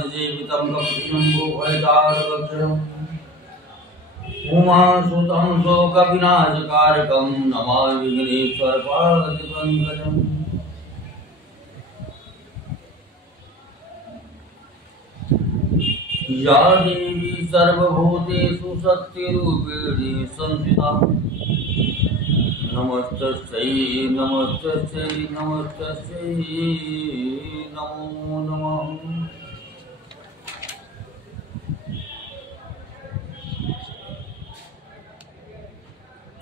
जीवितं कपिशंभो भयदारभक्षणम् उमासुतं शोकविनाशकारकं नमामि विघ्नेश्वरपादपङ्कजम् या देवी सर्वभूतेषु शक्तिरूपिणी संस्थिता नमस्तस्यै नमस्तस्यै नमस्तस्यै नमो नमः।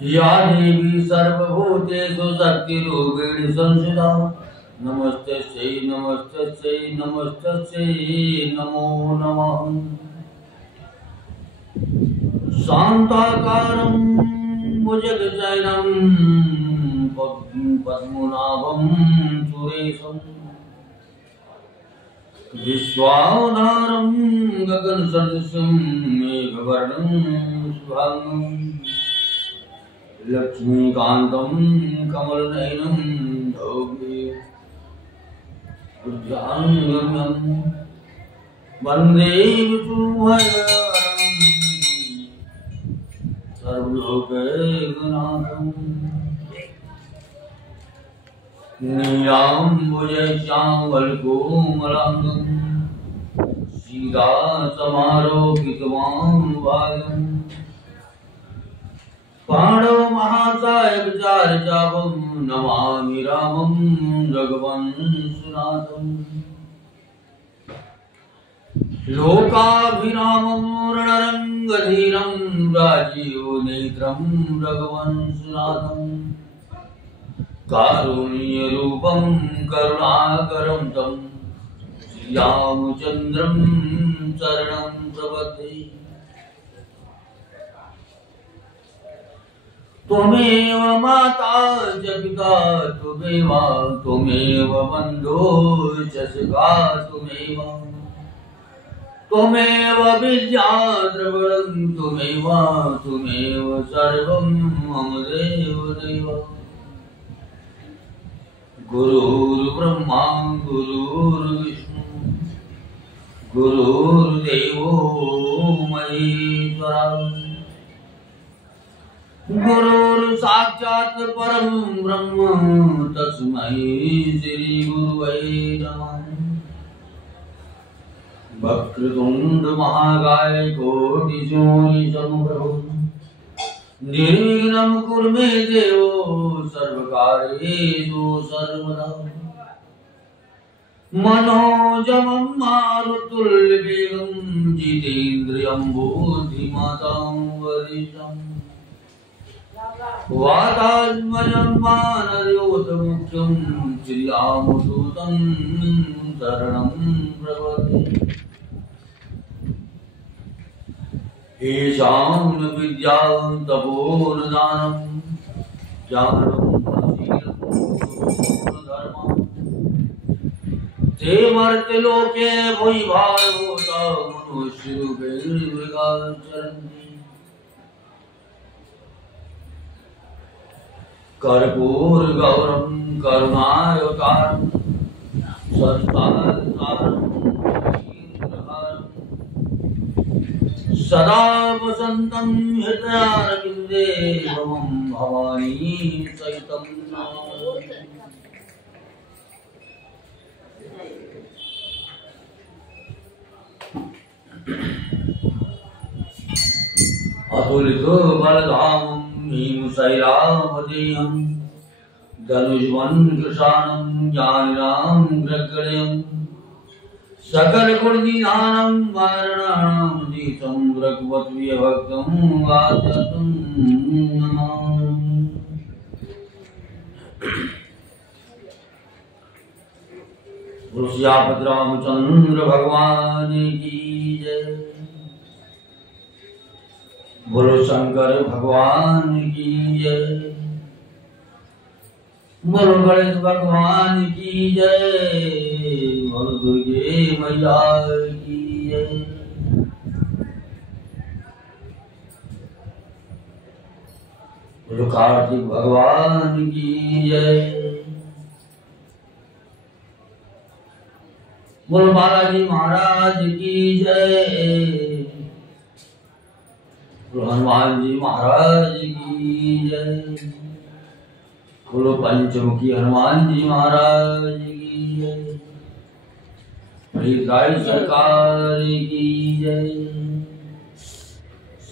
या देवी सर्वभूतेषु शक्तिरूपिणी संस्थिता नमस्तस्यै नमस्तस्यै नमस्तस्यै नमो नमः। शान्ताकारं भुजगशयनं पद्मनाभं सुरेशं विश्वाधारं गगनसदृशं मेघवर्णं शुभांगं लक्ष्मीकान्तं कमलनयनं भोगे बुद्धांगम्यं वन्दे विष्णुभयहरं सर्वलोकैकनाथं नीलाम्बुजश्यामलकोमलाङ्गं सीतासमारोपितवान् पाण्डवमहासायकचार्यचापं नमामि रामं रघुवंशनाथं लोकाभिरामं रणरङ्गधीरं राजीवनेत्रं रघुवंशनाथं कारुण्यरूपं करुणाकरं तं श्रीरामचन्द्रं शरणं प्रपद्ये। त्वमेव माता च पिता त्वमेव बन्धो च सखा त्वमेव विद्या द्रविणं त्वमेव सर्वं मम देव। गुरुर्ब्रह्मा गुरुर्विष्णु गुरुर्देवो महेश्वरा गुरुर्साक्षात् परं ब्रह्म तस्मै श्री गुरुवे नमः। वक्रतुंड महाकाय कोटिसूर्य समप्रभो निर्विघ्नं कुरु मे देवो सर्वकार्येषु सर्वदा। मनोजवं मारुतुल्यवेगं जितेन्द्रियं बुद्धिमतां वरिष्ठम् वातात्मजं वानरयोतमुख्यं श्रीरामदूतं शरणं प्रपद्ये। येषां विद्यां तपोर्दानं ज्ञानं धर्मं ते मर्त्यलोके भूयिभारभूता मनुष्यरूपे मृगाचरन्ति। कर्पूरगौरं करुणावतारं संसारसारं सदा वसन्तं हृदयारविन्दे भवं भवानी सहितं अतुलित बलधामं भीमशैलावतेयं धनुष्मन्त्रशानं ज्ञानिनां ग्रगण्यं सकलगुणनिधानं वारणानां तीर्थं रघुपतिभक्तं वासतं नमामि। सियापति रामचंद्र भगवान की जय। बोलो शंकर भगवान की जय। बोलो गणेश भगवान की जय। बोलो दुर्गे मैया की जय। बोलो कार्तिक भगवान की जय। बोलो बालाजी महाराज की जय। बोलो हनुमान जी महाराज की जय। बोलो पंचमुखी हनुमान जी महाराज की जय। राय सरकार की जय।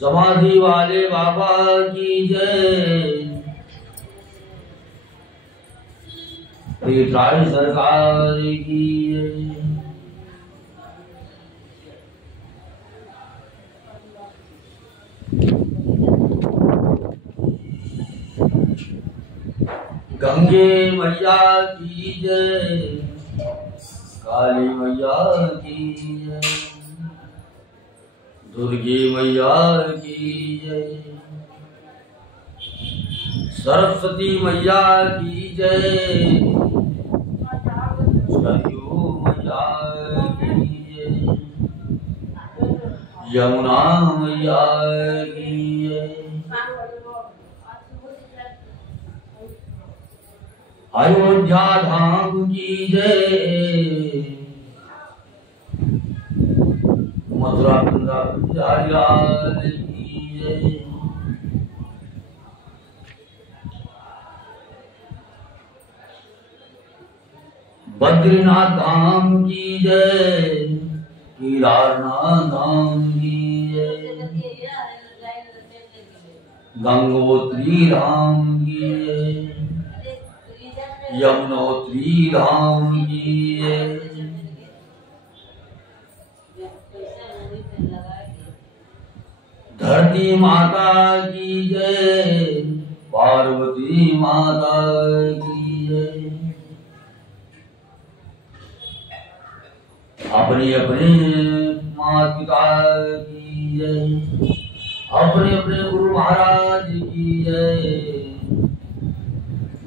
समाधि वाले बाबा की जय। राय सरकार की जय। गंगे मैया की जय। काली मैया की जय। दुर्गे मैया की जय। सरस्वती मैया की जय। सरयू मैया की जय। यमुना मैया की जय। अयोध्या धाम की जय। मथुरा वृंदावन की जय। बद्रीनाथ धाम की जय। केदारनाथ धाम की जय। गंगोत्री धाम की जय। यमुनोत्री धाम की जय। धरती माता की जय। पार्वती माता की जय। अपने अपने माता पिता की जय। अपने अपने गुरु महाराज की जय।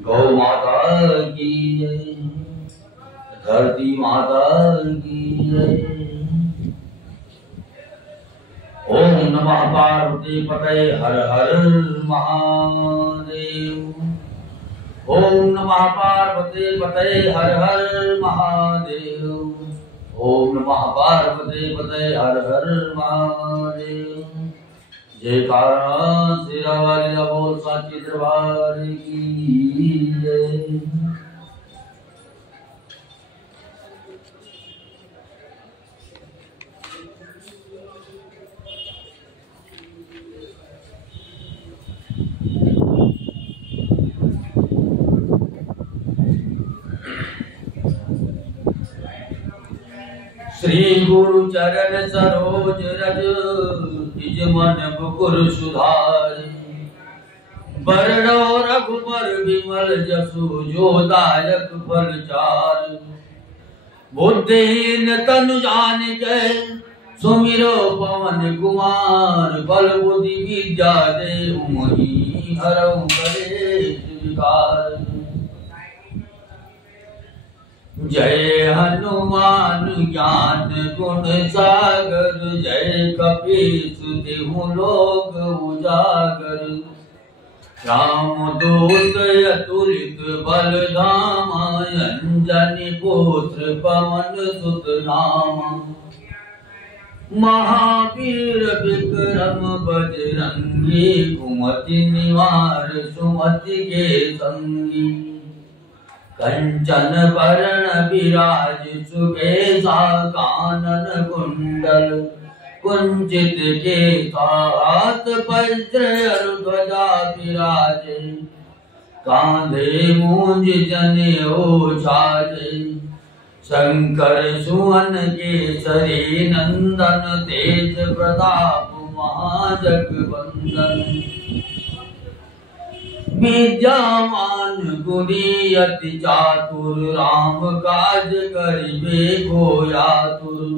गौ माता की जय। धरती माता की जय। ओम नमः पार्वती पतये हर हर महादेव। ओम नमः पार्वती पतये हर हर महादेव। ओम नमः पार्वती पतये हर हर महादेव। जय कारणा सिरा वाली बोल साची दरबार की जय। श्री गुरु चरण सरोज रज निज मन मुकुर सुधारि। बरनौ रघुबर विमल जसु जो दायक फल चारि। बुद्धिहीन तनु जानिके सुमिरो पवन कुमार। बल बुद्धि विद्या देहु मोहि हरऊ कलेश विकार। जय हनुमान ज्ञान गुण सागर। जय कपीस तिहु लोक उजागर। राम दूत अतुलित बल धामा। अंजनी पुत्र पवन सुत नामा। महावीर विक्रम बजरंगी। कुमति निवार सुमति के संगी। कंचन वरण विराज सुकेसा। कानन कुंडल कुंचित केसा। हाथ वज्र ध्वजा विराजे। कांधे मूंज जनेऊ छाजे। शंकर सुवन केसरी नंदन। तेज प्रताप महाजगवंदन। विद्यावान गुणी अति चातुर। राम काज करिबे को आतुर।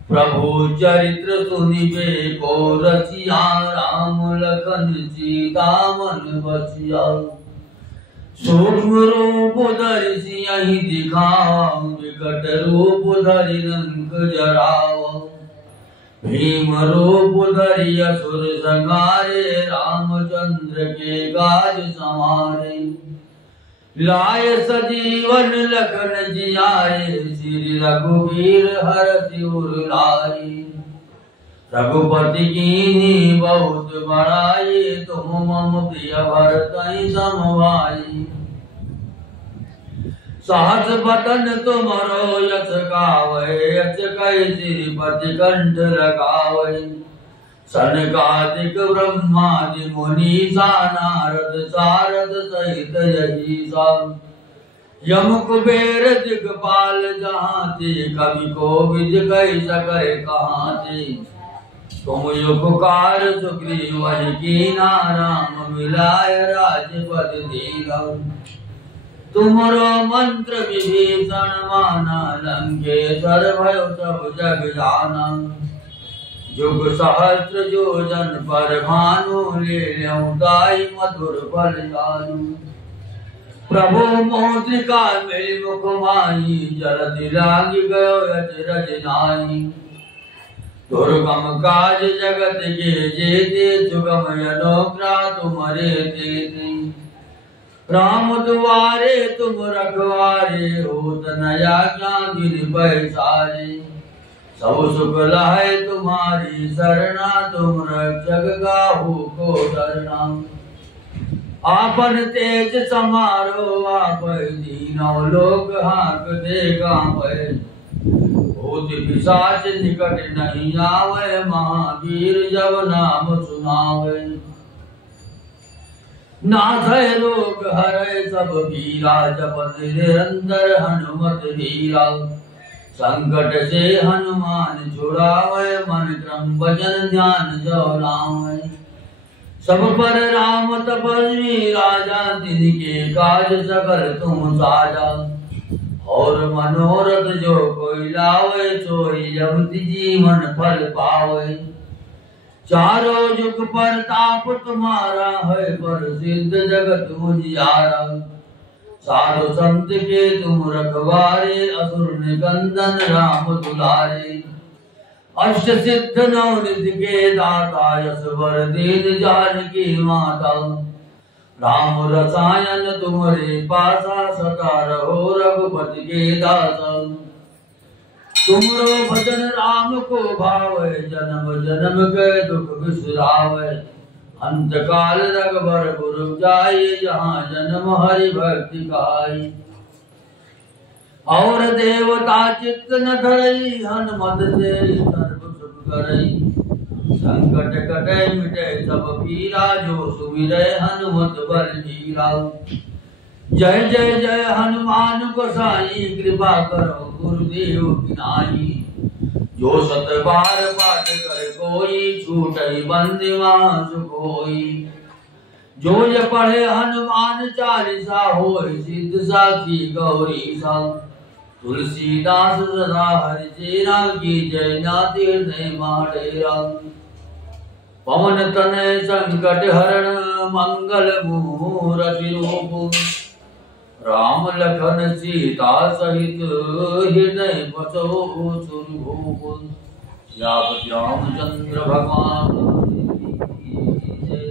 प्रभु चरित्र सुनिबे को रसिया। राम लखन सीता मन बसिया। सूक्ष्म रूप धरि सियहि दिखावा। विकट रूप धरि लंक जरावा। भीम रूप धरि असुर संहारे। रामचंद्र के काज समारे। लाए सजीवन लखन जियाए, श्री रघुवीर हरषि उर लाए। रघुपति कीन्ही बहुत बड़ाई, तुम मम प्रिय भरतहि सम भाई। सहस बदन तुमरो यश गावै, यश कहि श्रीपति कंठ लगावै। सनकादिक ब्रह्मादि मुनीसा, नारद सारद सहित यहीसा। यम कुबेर दिगपाल जहांते, कवि कोविद कहि सकै कहांते। तुम उपकार सुग्रीव कीना, राम मिलाय राजपद दीना। तुमरो मंत्र विभीषण माना, लंकेश्वर भयो सब जग जाना। जुग सहस्त्र योजन पर भानु, ले लेऊं दाई मधुर फल जानू। प्रभु मौद्रिका मेरी मुख माही, जलधि लांघि गयो अचरज नाहि। दुर्गम काज जगत के जेते, सुगम अनुग्रह तुम्हारे तेते। राम दुआरे तुम रखवारे, होत न आज्ञा बिनु पैसारे। सब सुख लहै तुम्हारी शरणा, तुम रक्षक काहू को डरना। आपन तेज समारो आपै, दीनौ लोक हाँकते कांपै। भूत पिशाच निकट नहीं आवै, महावीर जब नाम सुनावै। नाथै रोग हरै सब पीरा, जपत निरंतर हनुमत वीरा। संकट से हनुमान छुड़ावै, मन क्रम वचन ध्यान जो लावै। सब पर राम तपस्वी राजा, तिनके काज सकल तुम साजा। और मनोरथ जो कोई लावै, सोई जगत जीवन फल पावै। चारों जुग परताप तुम्हारा है, प्रसिद्ध जगत उजियारा। साधु संत के तुम रखवारे, असुर निकंदन राम दुलारे। अष्ट सिद्ध नवनिधि के दाता, यश वर दीन जानकी माता। राम रसायन तुम्हारे पासा, सदा रहो रघुपति के दासा। तुमरो भजन राम को भावै, जन्म जन्म के दुख बिसरावै। अंत काल रघुबर पुर जाई, जहाँ जन्म हरि भक्ति गाई। और देवता चित्त न धरई, हनुमत से सर्व सुख करई। संकट कटै मिटै सब पीरा, जो सुमिरै हनुमत बलबीरा। जय जय जय हनुमान गोसाई, कृपा करो गुरुदेव की नाई। जो सत बार पाठ कर कोई, छूटई बंदी मासु कोई। जो ये पढ़े हनुमान चालीसा, होय सिद्ध साखी गौरी सा। तुलसीदास सदा हरि चेरा, की जय नाथ हृदय माडेरा। पवन तनय संकट हरण, मंगल मूरति रूप। राम लखन सीता सहित, हृदय बसो सुरभूप। सियापति रामचंद्र भगवान की जय।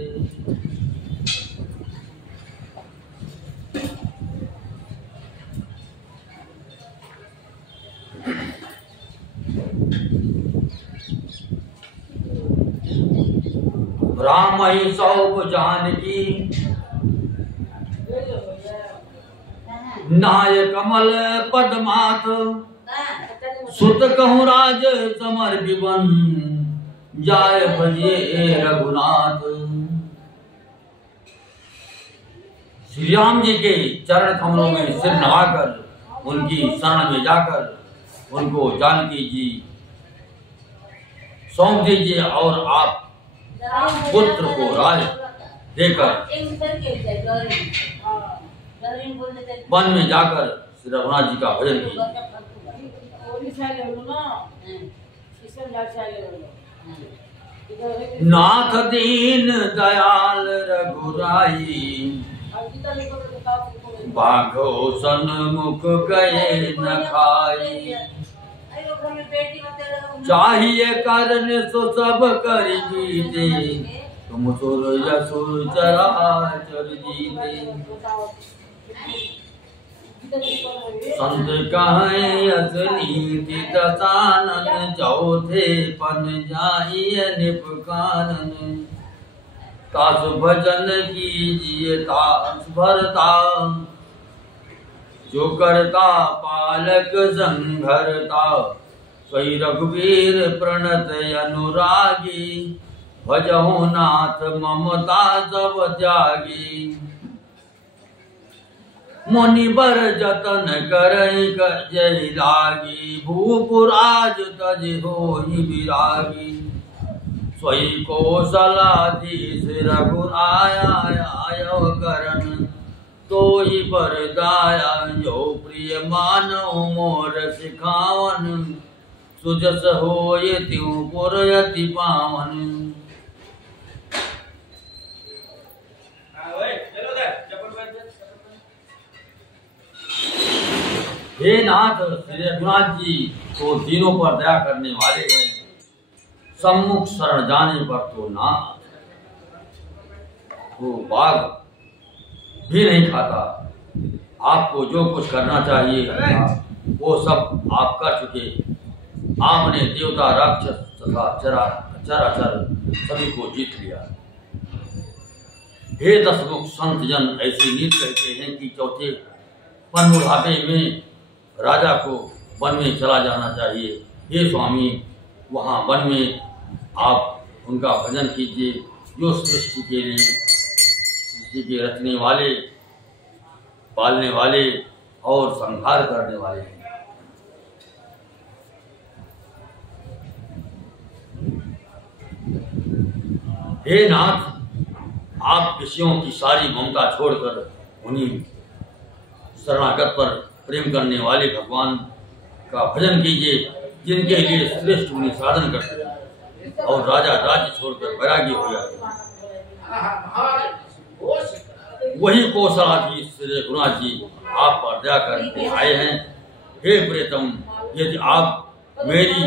राम ही सौंप जानकी, नाय कमल पद्माथ। सुत कहूँ राज समर विवन, जाय भजे रघुनाथ। श्री राम जी के चरण कमलों में सिर नवाकर, उनकी शरण में जाकर उनको जानकी जी सौंप दीजिए। और आप पुत्र को राज देकर वन में जाकर श्री रघुनाथ जी का भजन कीजिए। नाथ दीन दयाल रघुराई, भागो सन्मुख गए न खाई। चाहिए करने सो सब कर जीते, तुम सुर यसुर चराचर जीते। संत कहें असनीति दसानन चौथे पन जाइए निपकानन तासु भजन कीजिए तास भरता जो करता पालक संघरता सोई रघुवीर प्रणत अनुरागी भजहु नाथ ममता सब त्यागी मुनि बर जतन करई जय लागी भूपुराज तज होई विरागी सोई कौशलाधीश रघुराया करन तोहि पर दाया जो प्रिय मानव मोर सिखावन सुजस होय त्यों पुरयति पावन। हे नाथ श्री रघुनाथ जी तो तीनों पर दया करने वाले हैं, सम्मुख शरण जाने पर तो नाथ वो बाघ भी नहीं खाता। आपको जो कुछ करना चाहिए वो सब आप कर चुके। आपने देवता राक्षस तथा चराचर सभी को जीत लिया। हे दसमुख संत जन ऐसी नीति कहते हैं कि चौथे पन बुढ़ापे में राजा को वन में चला जाना चाहिए। हे स्वामी वहाँ वन में आप उनका भजन कीजिए जो सृष्टि के लिए सृष्टि के रचने वाले पालने वाले और संहार करने वाले हैं। हे नाथ आप विषयों की सारी ममता छोड़कर उन्हीं शरणागत पर प्रेम करने वाले भगवान का भजन कीजिए जिनके लिए श्रेष्ठ मुनि साधन करते हैं और राजा राज्य छोड़कर वैरागी हो जाते हैं। वही कौशलाधीश श्री रघुनाथ जी आप पर दया करके आए हैं। हे प्रियतम यदि आप मेरी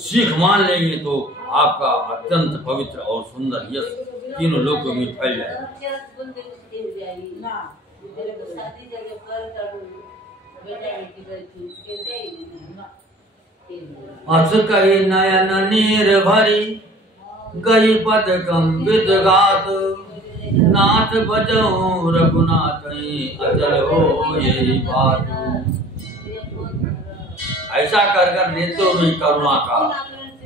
सीख मान लेंगे तो आपका अत्यंत पवित्र और सुंदर यश तीनों लोकों में फैल जाएगा। अस कही नयन नीर भरी गई पद कंबित गात नाथ भजऊ रघुनाथ अचल हो यही बात। ऐसा कर नेत्रों में करुणा का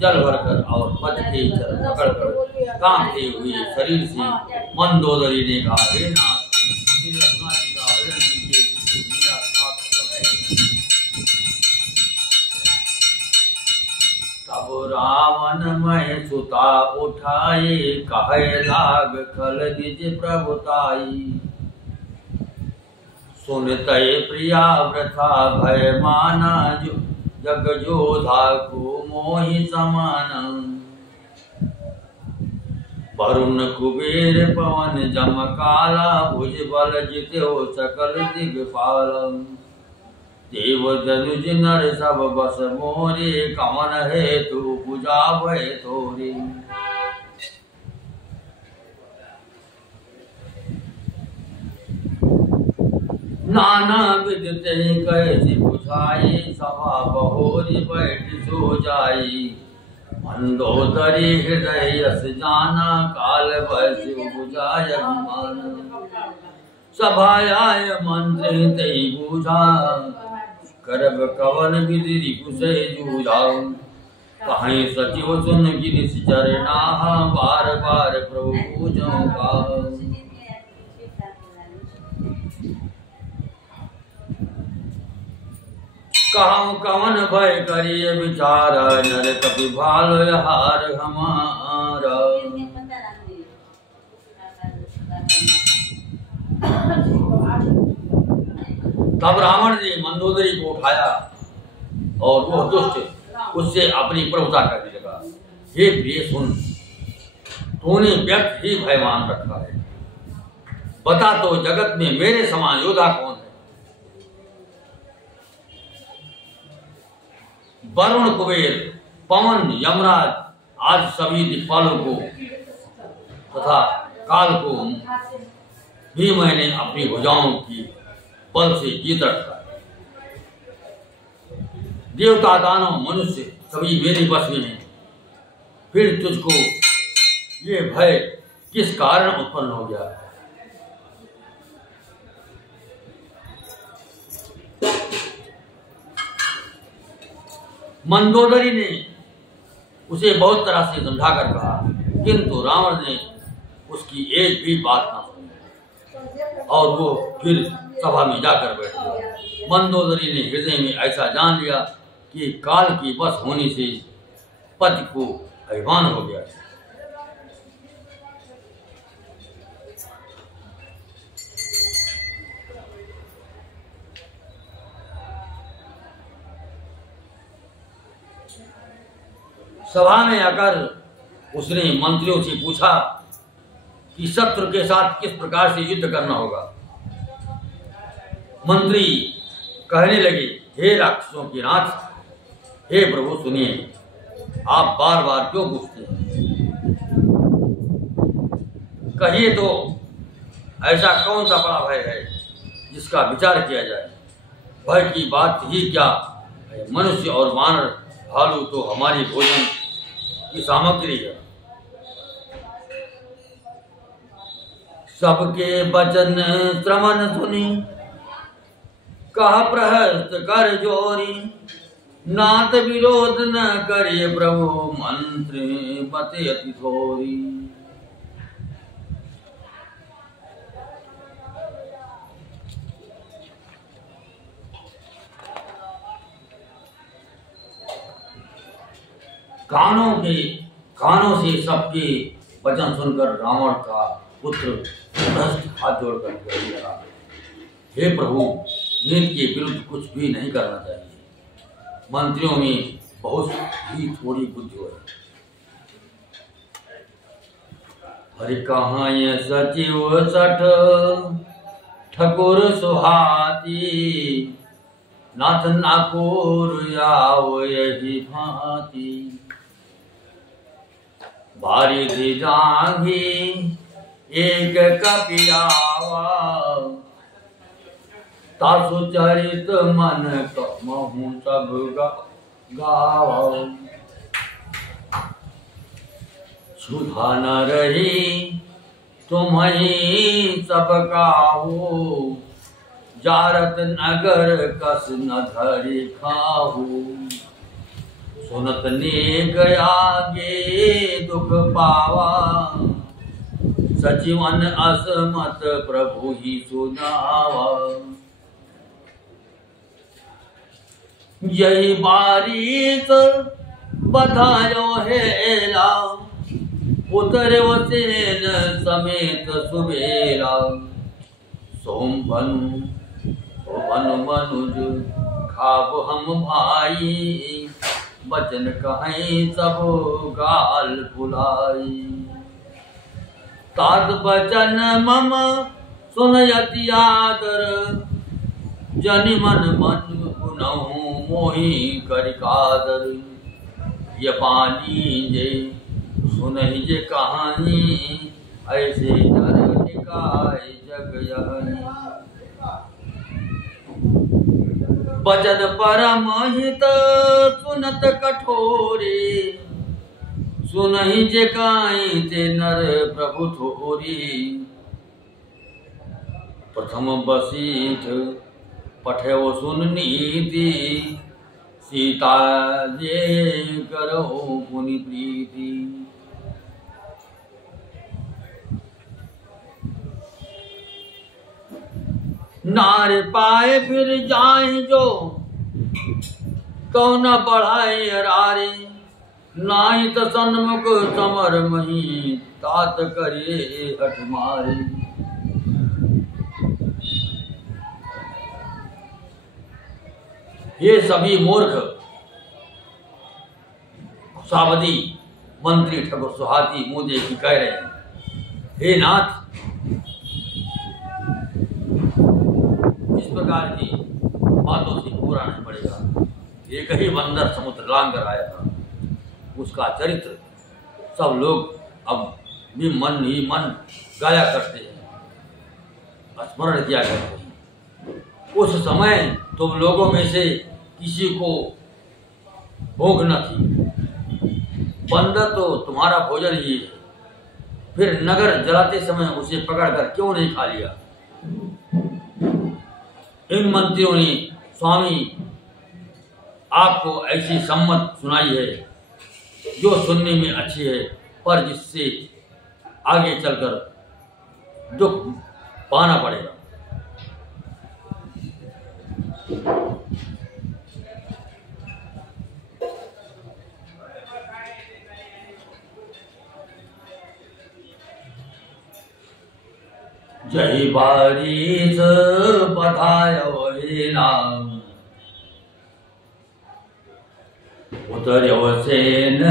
जल भरकर और पद के चल पकड़कर कांपते हुए शरीर से मंदोदरी ने कहा, हे नाथ श्री रघुनाथ जी का भजन कीजिए जिससे मेरा पाप सब है। तब रावण मैं सुता उठाए कहे लाग खल निज प्रभुताई सुनते प्रिया व्रथा भय माना जो जग जोधा को मोहि समान। वरुण कुबेर पवन जम काला भुज बल जित्यो सकल दिग्पाल। देव जनुज नर सब बस मोरे कवन हेतु बुझावे तोरे। नाना विध ते कैसी बुझाई सभा बहोरी बैठ सो जाई। मंदोदरी हृदय यस जाना काल बस बुझाय अभिमान। सभायाय मंत्री तई बुझा करब कवन विधि रिपुसे जूझा। कहीं सचिव सुन गिरि चरना बार बार प्रभु पूजो का। कहूँ कवन भय करिए विचार नर कपि भाल हार हमारा। तब रावण ने मंदोदरी को उठाया और वो दुष्ट उससे अपनी प्रभुता करने लगा। हे प्रिय सुन, तूने व्यर्थ ही भय मान रखा है। बता तो जगत में मेरे समान योद्धा कौन है? वरुण कुबेर पवन यमराज आज सभी दिक्पालों को तथा काल को भी मैंने अपनी भुजाओं की बल से जीत रखा है। देवता, दानव, मनुष्य सभी मेरे बस में हैं। फिर तुझको ये भय किस कारण उत्पन्न हो गया? मंदोदरी ने उसे बहुत तरह से समझाकर कहा, किंतु रावण ने उसकी एक भी बात ना सुनी और वो फिर सभा में जाकर बैठ गया। मंदोदरी ने हृदय में ऐसा जान लिया कि काल की बस होने से पति को अभिमान हो गया। सभा में आकर उसने मंत्रियों से पूछा कि शत्रु के साथ किस प्रकार से युद्ध करना होगा। मंत्री कहने लगे, हे राक्षसों के नाथ, हे प्रभु सुनिए, आप बार बार क्यों पूछते हैं? कहिए तो ऐसा कौन सा बड़ा भय है जिसका विचार किया जाए? भय की बात ही क्या है? मनुष्य और वानर भालू तो हमारी भोजन की सामग्री है। सबके वचन श्रवण सुनी, कहा प्रहस्त कर जोरी, नाथ विरोध न करे प्रभु, मंत्री बते अति थोरी। कानों से सबके वचन सुनकर रावण का पुत्र हाथ जोड़कर कह दिया, हे प्रभु, नीति के विरुद्ध कुछ भी नहीं करना चाहिए। मंत्रियों में बहुत ही थोड़ी बुद्धि है। हरि कहाँ ये सचिव सठ ठकुर सुहाती, नाथ नाकुर आओ यही भांति। बारिधि जांघी एक कपियावा, तासु चरित मन कहूँ सब गावा। सुधा न रही तुम्हीं सब काहू, जारत नगर कस न धरि खाहू। सुनत ने गया गे दुख पावा, सचिवन असमत प्रभु ही सुनावा। यही बारिश बधायो हेला, उतर वसेन समेत सुबेला। सोमबन मनुज खाब हम भाई, बचन कहीं सब गाल बुलाई। तात बचन मम सुनयति आदर, जनि मन पुनहु मोहि करि कादर। ये पानी जे सुनहि जे कहानी, ऐसे नर निकाय जग यही। बचन परम हित सुनत कठोरे, सुनहि जे काई ते नर प्रभु थोरी। प्रथम बसीठ पठेव सुन नीति, सीता जे करो पुनि प्रीति। नार पाए फिर जाए जो, कौन बढ़ाए अरारे। नाई त सन्मुख समर मही, तात करे हठ मारे। ये सभी मूर्ख सावधी मंत्री ठकुर सुहाती मुँह देखी कह रहे हैं, हे नाथ, इस प्रकार की बातों से पूरा नहीं पड़ेगा। एक ही बंदर समुद्र लांघकर आया था, उसका चरित्र सब लोग अब भी मन ही मन गाया करते हैं, स्मरण किया करते हैं। उस समय तुम लोगों में से किसी को भूख न थी। बंदर तो तुम्हारा भोजन ही है, फिर नगर जलाते समय उसे पकड़कर क्यों नहीं खा लिया? इन मंत्रियों ने स्वामी आपको ऐसी सम्मत सुनाई है जो सुनने में अच्छी है, पर जिससे आगे चलकर दुख पाना पड़ेगा। जय बारिश पधायो हे नाम, उतर्यो सेन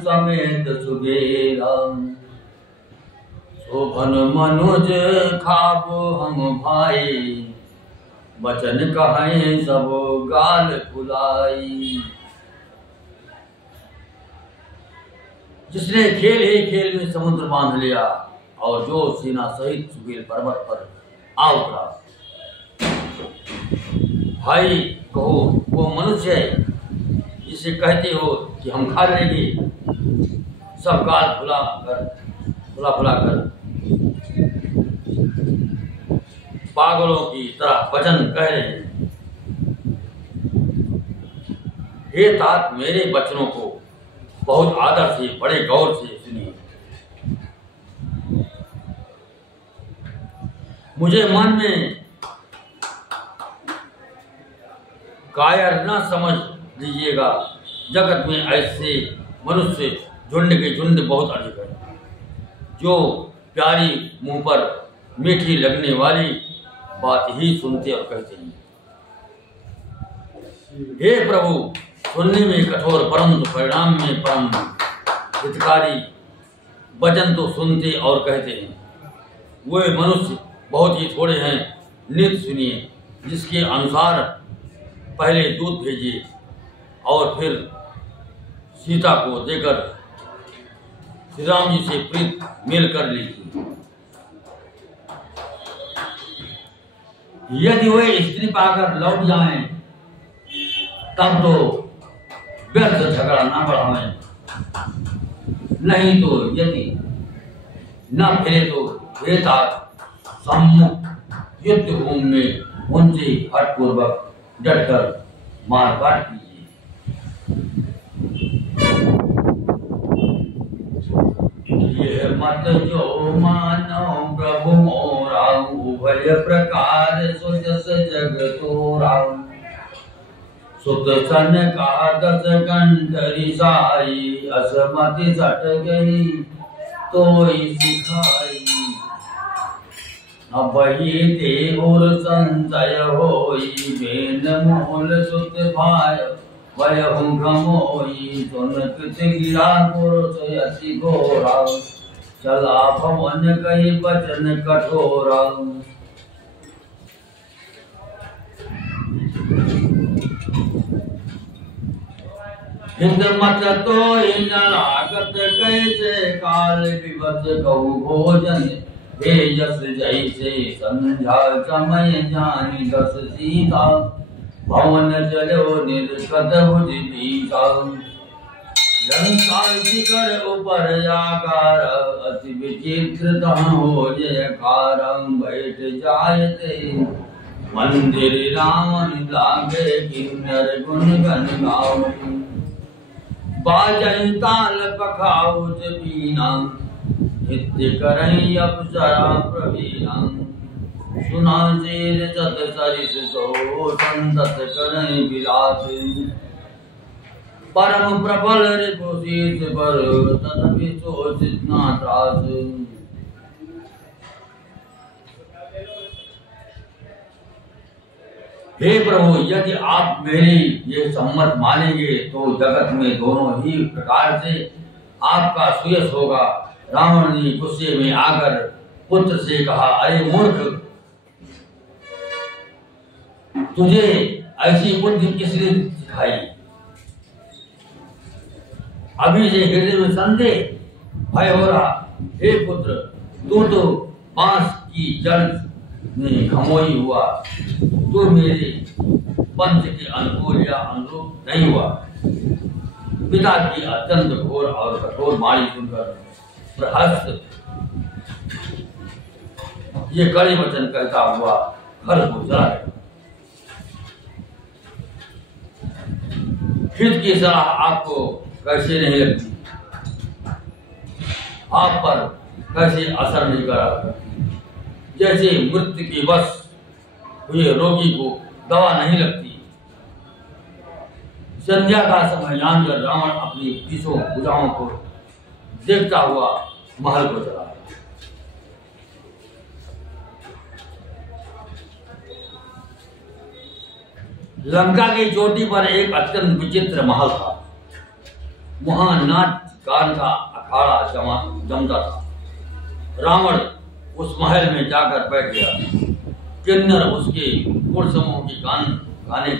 समेत सुबेरा, शोभन मनुज खाबो हम भाई, वचन कहें सब गाल फुलाई। जिसने खेल ही खेल में समुद्र बांध लिया और जो सेना सहित सुबेल पर्वत पर आ उतरा। भाई कहो वो मनुष्य है जिसे कहते हो कि हम खा लेंगे, सब गाल फुला फुला कर पागलों की तरह वचन कह रहे हैं। हे तात, मेरे वचनों को बहुत आदर से, बड़े गौर से सुनिए। मुझे मन में कायर न समझ दीजिएगा। जगत में ऐसे मनुष्य झुंड के झुंड बहुत अधिक है, जो प्यारी मुंह पर मीठी लगने वाली बात ही सुनते और कहते हैं। हे प्रभु, सुनने में कठोर परंतु परिणाम में परम हितकारी वचन तो सुनते और कहते हैं। वे मनुष्य बहुत ही थोड़े हैं, नित्य सुनिए। जिसके अनुसार पहले दूत भेजिए और फिर सीता को देकर श्री राम जी से प्रीत मेल कर लीजिए। यदि वे स्त्री पाकर लौट जाएं, तब तो व्यर्थ झगड़ा न बढ़ाएं, नहीं तो यदि न फिरे तो सम्मुख युद्ध भूमि में उनसे हठपूर्वक डटकर मारकाट कीजिए। ये मत जो मानो प्रभु मोरा, उभय प्रकार सुजस जग तोरा। सुत सन का दस कंठ रिसाई, असमति सट गई तोई सिखाई। अबही ते और संशय होई, बेन मूल सुत भाय वयहु घमोई। सुन कृत गिरा पुरुष अति घोरा, चला भवन कही बचन कठोरा। हिंद मत तो इन लागत, कैसे काल विवत कहु भोजन। हे यस जैसे संध्या समय जानी दस सीता, भवन चलो निर्कत भुज भीषा। लंका शिखर ऊपर आकार, अति विचित्र तहाँ हो जयकार। बैठ जायते मंदिर रावण, लागे किन्नर गुण गन गाओ। बाजई ताल पखाउज बीना, नित्य करई अप्सरा प्रवीणा। सुना शेर सत सरिस सो, संतत करई विलास। परम प्रबल रिपुशीष पर, तदपि सोचित न त्रास। हे प्रभु, यदि आप मेरी ये सम्मत मानेंगे तो जगत में दोनों ही प्रकार से आपका सुयश होगा। रावण ने गुस्से में आकर पुत्र से कहा, अरे मूर्ख, तुझे ऐसी बुद्धि किसने सिखाई? अभी से हृदय में संदेह भय हो रहा। हे पुत्र, तू तो बांस की जड़ में घमोई हुआ, जो मेरे पंथ के अनुकूल या अनुरूप नहीं हुआ। पिता की अत्यंत घोर और कठोर वाणी सुनकर प्रहस्त ये कड़े वचन कहता हुआ घर को चला गया। हित की सलाह आपको कैसे नहीं लगती, आप पर कैसे असर नहीं करा। जैसे मृत्यु की वश हुए रोगी को दवा नहीं लगती। संध्या का समय जानकर रावण अपनी दिशों भुजाओं को देखता हुआ महल को चला। लंका की चोटी पर एक अत्यंत विचित्र महल था। वहां नाच गान का अखाड़ा जमता था। रावण उस महल में जाकर बैठ गया। किन्नर उसके गुण समूह की गाने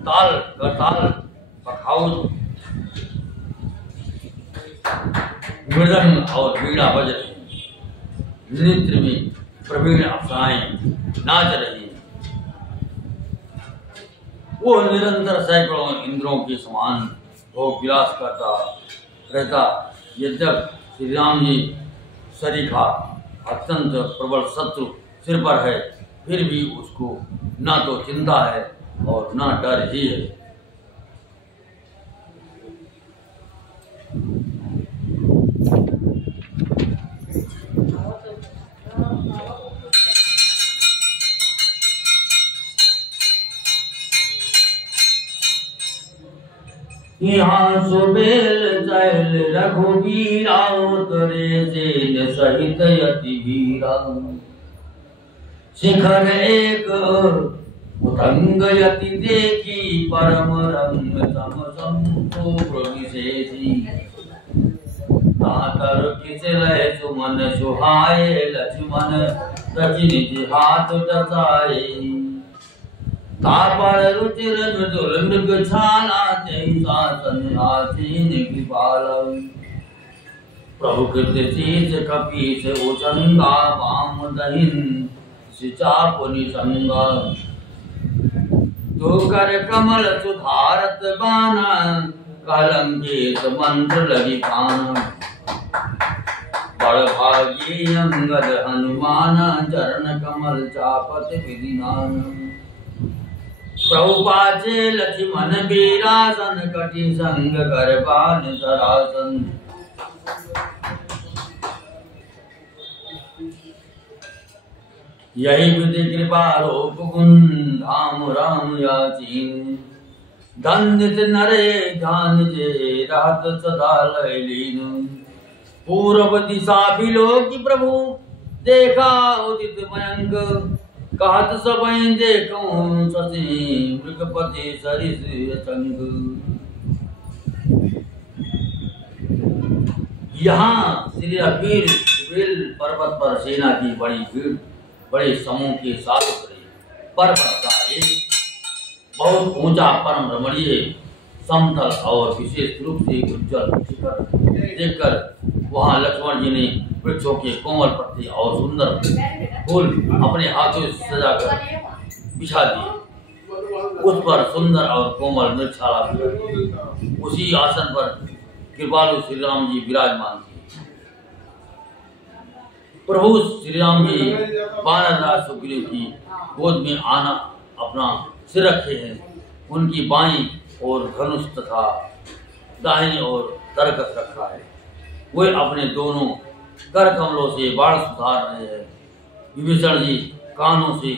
ताल करताल पखाउज मृदंग और वीणा बज रही। नृत्य में प्रवीण अप्सराएं नाच रही। वो निरंतर सैकड़ों इंद्रों के समान भोग विलास करता रहता। यद्यप श्री राम जी सरीखा अत्यंत प्रबल शत्रु सिर पर है, फिर भी उसको ना तो चिंता है और ना डर ही है। यहाँ सुबेल चैल रघुबीरा उतरे सेन सहित यति वीरा। शिखर एक उतंग यति देखी परम रंग सम संतो विशेषी। तातर किस लय सुमन सुहाए लक्ष्मण रचि निज हाथ टसाए। तापर रुचिर मृदुल मृग छाला शासन आसीन कृपाल। प्रभु कृत शीस कपीस उचंगा वाम दहिन सिचाप निसंगा। तो कर कमल सुधारत बाना कलंकित मंत्र लगी पाना। बड़ भागी अंगद हनुमान चरण कमल चापत विधिनान। प्रभु पाचे लक्ष्मण वीरासन कटि संग करबान सरासन। यही विधि कृपा रूप गुण धाम राम याचीन। दंडित नरे ध्यान जे रात सदा लय लीन। पूर्व दिशा बिलोकी प्रभु देखा उदित मयंक। कहत सबई देखूं शशि मृगपति सरिस संग। यहाँ श्री रघुवीर सुबेल पर्वत पर सेना की बड़ी भीड़ बड़े समूह के साथ उतरे। पर्वत का एक बहुत ऊंचा परम रमणीय समतल और विशेष रूप से उज्जवल शिखर देखकर वहां लक्ष्मण जी ने वृक्षों के कोमल पत्ते और सुंदर फूल अपने हाथों से सजाकर बिछा दिए। उस पर सुंदर और कोमल मृगशाला भी। उसी आसन पर कृपालु श्री राम जी विराजमान थे। प्रभु श्री राम जी वानर राज सुग्रीव की गोद में आना अपना सिर रखे हैं। उनकी बाईं और धनुष तथा दाहिनी ओर तरकस रखा है। वे अपने दोनों कर कमलों से बाण सुधार रहे हैं। विभीषण जी कानों से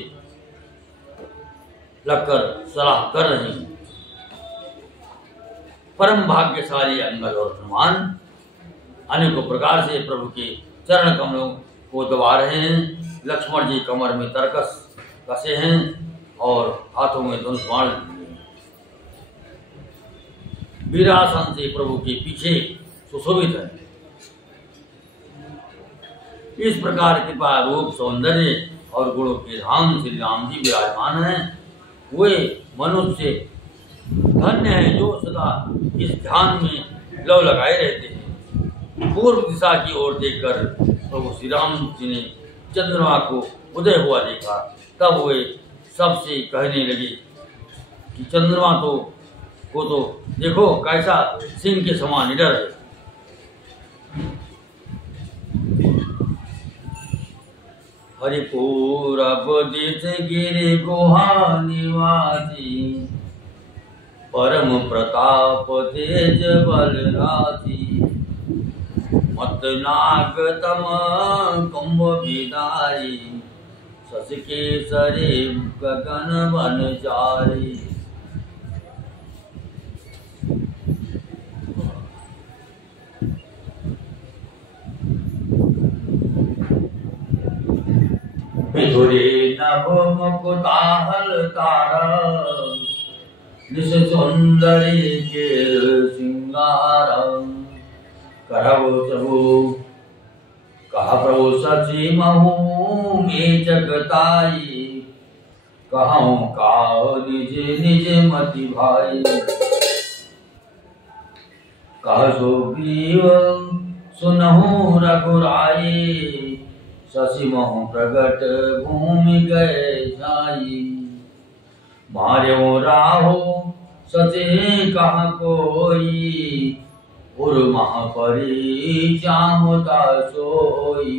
लगकर सलाह कर रहे हैं। परम भाग्यशाली अंगद और हनुमान अनेकों प्रकार से प्रभु के चरण कमलों को दबा रहे हैं। लक्ष्मण जी कमर में तरकस कसे हैं और हाथों में धनुष बाण लिए। वीरासन से प्रभु के पीछे सुशोभित है। इस प्रकार कृपा रूप सौंदर्य और गुणों के धाम श्री राम जी विराजमान हैं। वे मनुष्य धन्य है जो सदा इस ध्यान में लव लगाए रहते हैं। पूर्व दिशा की ओर देखकर प्रभु श्री राम जी ने चंद्रमा को उदय हुआ देखा, तब वे सबसे कहने लगे कि चंद्रमा तो वो तो देखो कैसा सिंह के समान निडर है। हरिपूरब देश गिरि गुहा निवासी, परम प्रताप तेज बल राशि, मत नाग तम कुंभ बिदारी, शशि केसरी गगन बनचारी। विधुरी नभ मुकुताहल तारा, निश सुंदरी के सिंगार। करव प्रभु कहा प्रभु सची महू में जगताई, कहूँ का निज निज मति भाई। कह सो ग्रीव सुनहु रघुराई, शशि महु प्रगट भूमि गए जाई। मार्यो राहो सचे कहा कोई, उर महापरी चामुता सोई।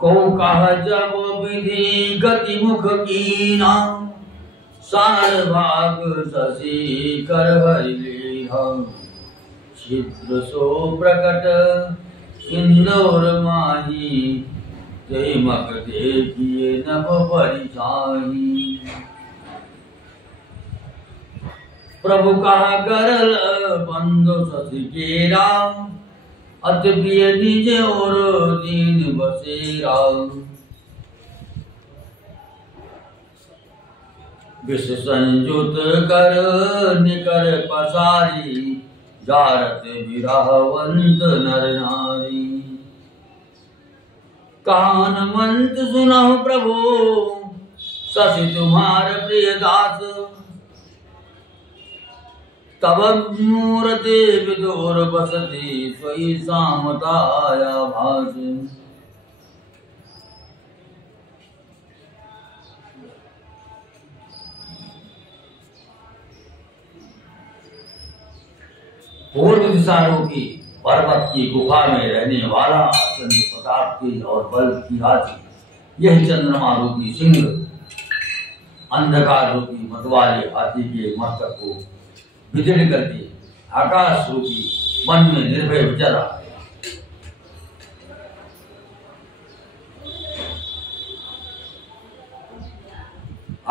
को कहा जब विधि गति मुख कीना, सार भाग शशि कर हरि लीना। छिद्र सो प्रकट इंदौर माही, ते मग देखिए नभ परिछाही। प्रभु कहा गरल बंधु शशि केरा, अति प्रिय निज और दीन बसेरा। विष संयुत कर निकर पसारी, जारत विरहवंत नर नारी। कान मंत सुनहु प्रभु शशि तुम्हार प्रिय दास, तब मूर्ति विदुर बसती सोई सामताया भास। पूर्व दिशारोपी पर्वत की गुफा में रहने वाला अत्यंत प्रताप की और बल की हाथी, यह चंद्रमा रूपी सिंह अंधकार रूपी मतवाले हाथी के मस्तक को विदीर्ण करके आकाश रूपी वन में निर्भय विचर रहा है।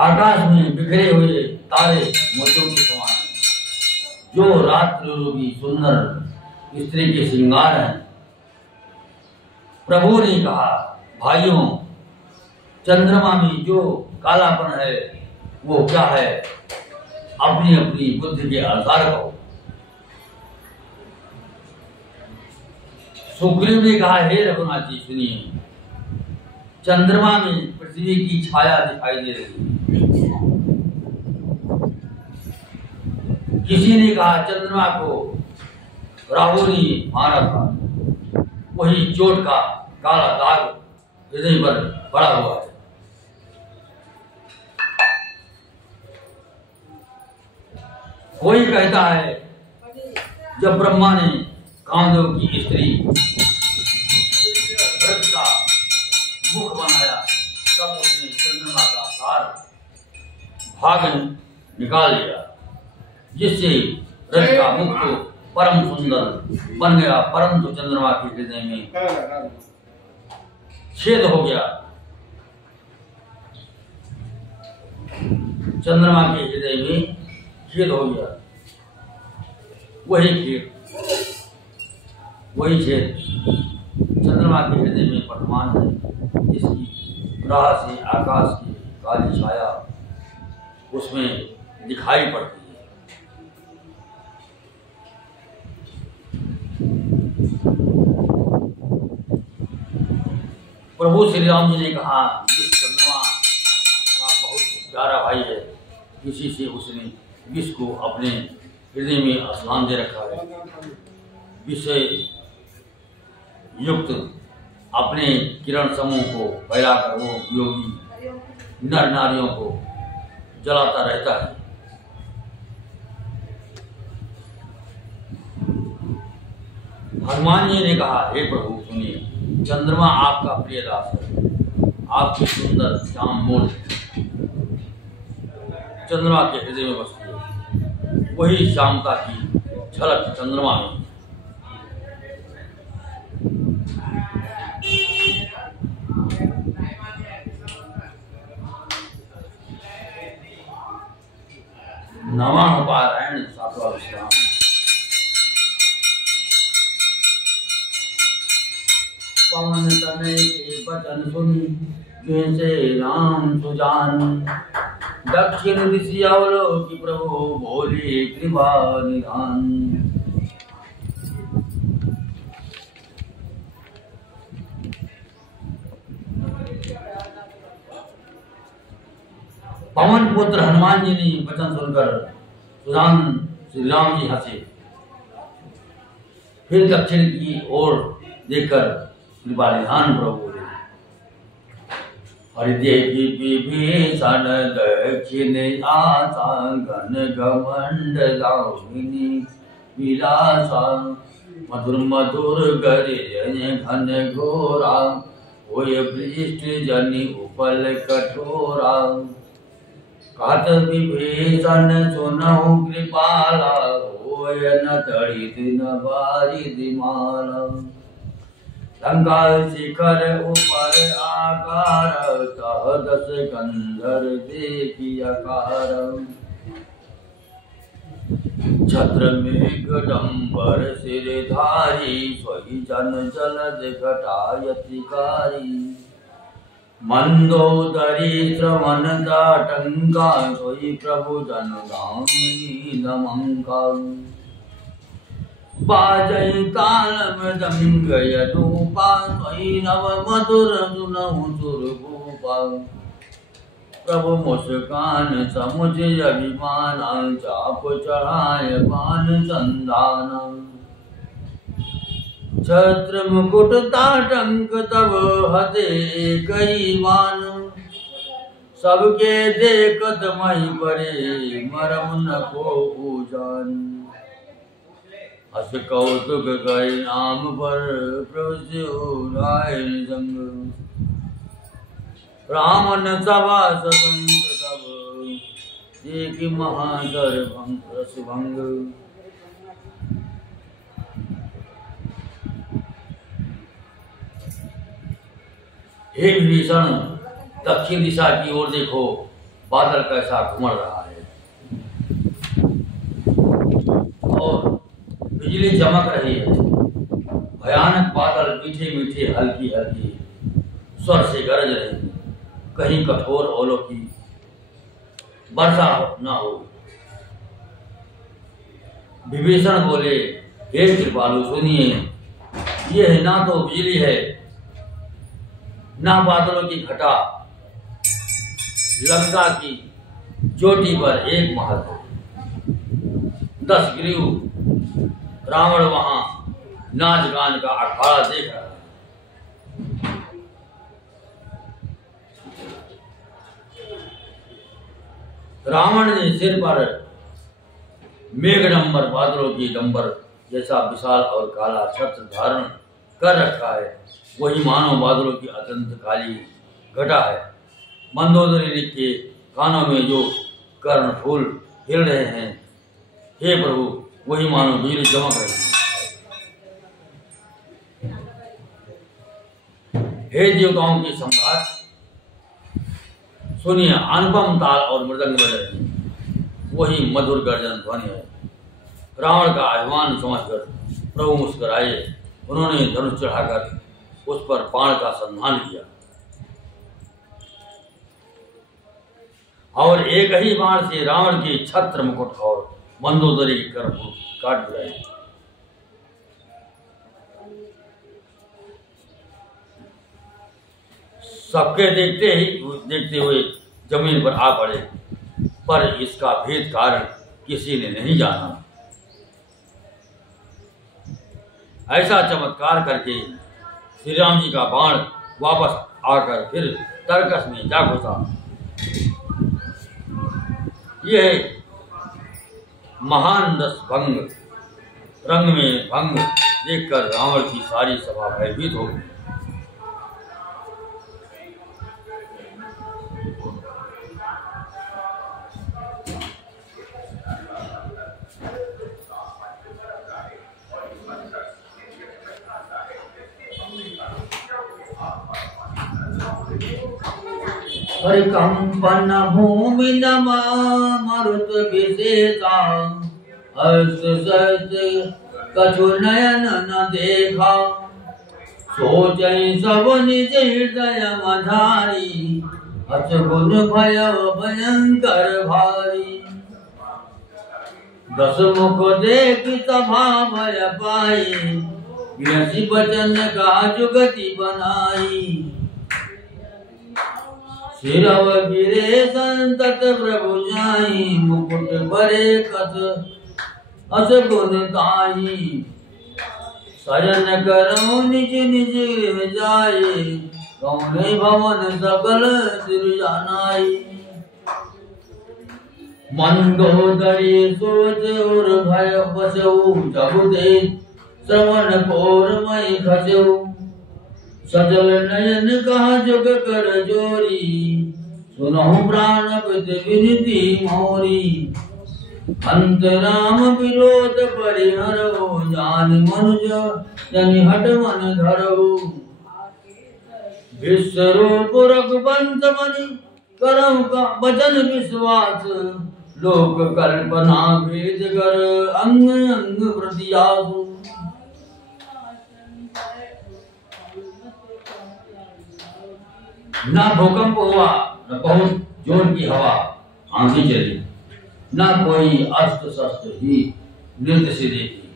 आकाश में बिखरे हुए तारे मोतियों के समान हैं, जो रात्रि रूपी सुंदर स्त्री के श्रृंगार हैं। प्रभु ने कहा, भाइयों, चंद्रमा में जो कालापन है वो क्या है, अपनी अपनी बुद्धि के अनुसार कहो। सुग्रीव ने कहा, हे रघुनाथ जी सुनिए, चंद्रमा में पृथ्वी की छाया दिखाई दे रही है। किसी ने कहा, चंद्रमा को राहु ने मारा था, वही चोट का काला दाग हृदय पर पड़ा हुआ है। कोई कहता है, जब ब्रह्मा ने कामदेव की स्त्री व्रत का मुख बनाया, तब उसने चंद्रमा का सार भाग निकाल लिया, जिससे रथ का मुख तो परम सुंदर बन गया, परंतु चंद्रमा के हृदय में छेद हो गया। चंद्रमा के हृदय में छेद हो गया। वही छेद चंद्रमा के हृदय में वर्तमान है, जिसकी राह से आकाश की काली छाया उसमें दिखाई पड़ती है। प्रभु श्री राम जी ने कहा, इस चंद्रमा का बहुत प्यारा भाई है, इसी से उसने विष को अपने हृदय में स्थान दे रखा है। विषय युक्त अपने किरण समूह को फैलाकर वो योगी नर नारियों को जलाता रहता है। हनुमान जी ने कहा, हे प्रभु सुनिए, चंद्रमा आपका प्रिय दास है, आपकी सुंदर श्याम मोर चंद्रमा के हृदय में बसती है, वही श्यामता की झलक चंद्रमा में। नमः पारायण सातवां विश्राम। पवन तनय के बचन सुन जैसे राम सुजान, दक्षिण दिशि अवलोकि प्रभु बोले कृपा निधान। पवन पुत्र हनुमान जी ने वचन सुनकर सुजान श्री राम जी हंसे, फिर दक्षिण की ओर देखकर कृपा निधान प्रभु बोले, हरिदेवी विभीषण दक्षिण आसा घन घमंडलाविनी विलासा, मधुर मधुर गर्जन घन घोरा, होय वृष्ट जनि उपल कठोरा। कहत विभीषण सुनहु कृपाला, होय न तड़ित न बारिद माला। लंका शिखर ऊपर आकार, तह दस कंधर देखी आकार। छत्र मेघडंबर सिरधारी, सोई जन जलद घटायतिकारी। मंदोदरी श्रवण दाटंका, सोई प्रभु जन गामिनी दमंका। बाजई ताल मृदंग यदूपा, सोई नव मधुर सुनहु सुरभूपा। प्रभु मुस्कान समुझ अभिमाना, चाप चढ़ाए पान संधाना। छत्र मुकुट ताटंक तब हते कई बान, सबके देखत मही परे मरम न को जान। हस कौतुक गए नाम पर, प्रभु राय संग। रामन सभा सतंग तब, एक महादर रस भंग। हे विभीषण, दक्षिण दिशा की ओर देखो, बादल कैसा घुमड़ रहा है और बिजली चमक रही है। भयानक बादल मीठे मीठे हल्की हल्की स्वर से गरज रहे हैं, कहीं कठोर ओलों की वर्षा न हो। विभीषण बोले, हे कृपालु सुनिए, यह ना तो बिजली है ना बादलों की घटा, लंका की चोटी पर एक महल है, 10 ग्रीव। रावण वहां नाच गान का अखाड़ा देख रहा है। रावण ने सिर पर मेघडंबर बादलों की डंबर जैसा विशाल और काला छत्र धारण कर रखा है, वही मानव बादलों की अत्यंत काली घटा है। मंदोदरी के कानों में जो कर्ण फूल हिल रहे हैं, हे प्रभु, वही मानो बिजली चमक रही है। हे देवताओं की सम्राट, सुनिए, अनुपम ताल और मृदंग बज रहे हैं, वही मधुर गर्जन ध्वनि है। रावण का अभिमान समझकर प्रभु मुस्कुराए, उन्होंने धनुष चढ़ाकर उस पर बाण का संधान किया और एक ही बाण से रावण की छत्र मुकुट और मंदोदरी की कर काट गिराई। सबके देखते हुए जमीन पर आ पड़े, पर इसका भेद कारण किसी ने नहीं जाना। ऐसा चमत्कार करके श्री राम जी का बाण वापस आकर फिर तरकस में जा घुसा। यह महान रस भंग, रंग में भंग देखकर रावण की सारी सभा भयभीत हो गई। कंपन भूमि नमा मरुत विशेषा, हस्त सत कछु नयन न देखा, सोचै सब निज हृदय मझारी, अचगुन भय भयंकर भारी। दस मुख देख सभा भय पाई, बिरसी बचन का जुगति बनाई। सिरव गिरे संतत प्रभु जाई, मुकुट बरे कस अस गुण ताई। सजन करऊ निज निज गृह जाए, कौने भवन सकल सृजनाई। मंदोदरी सोच और भय बसऊ, जब दे श्रवण कोर मई खसऊ। सजल नयन कहा जुग कर जोरी, सुनहु प्राण पित विनती मोरी। अंत राम विरोध परिहरऊ, जान मनुज जनि हट मन धरऊ। विश्वरूप रघुवंश मणि, करम का वचन विश्वास। लोक कल्पना भेद कर, अंग अंग प्रतियासु। ना भूकंप हुआ, न बहुत जोर की हवा आंधी चली, ना कोई अस्त्र शस्त्र ही नृत्य से देखी।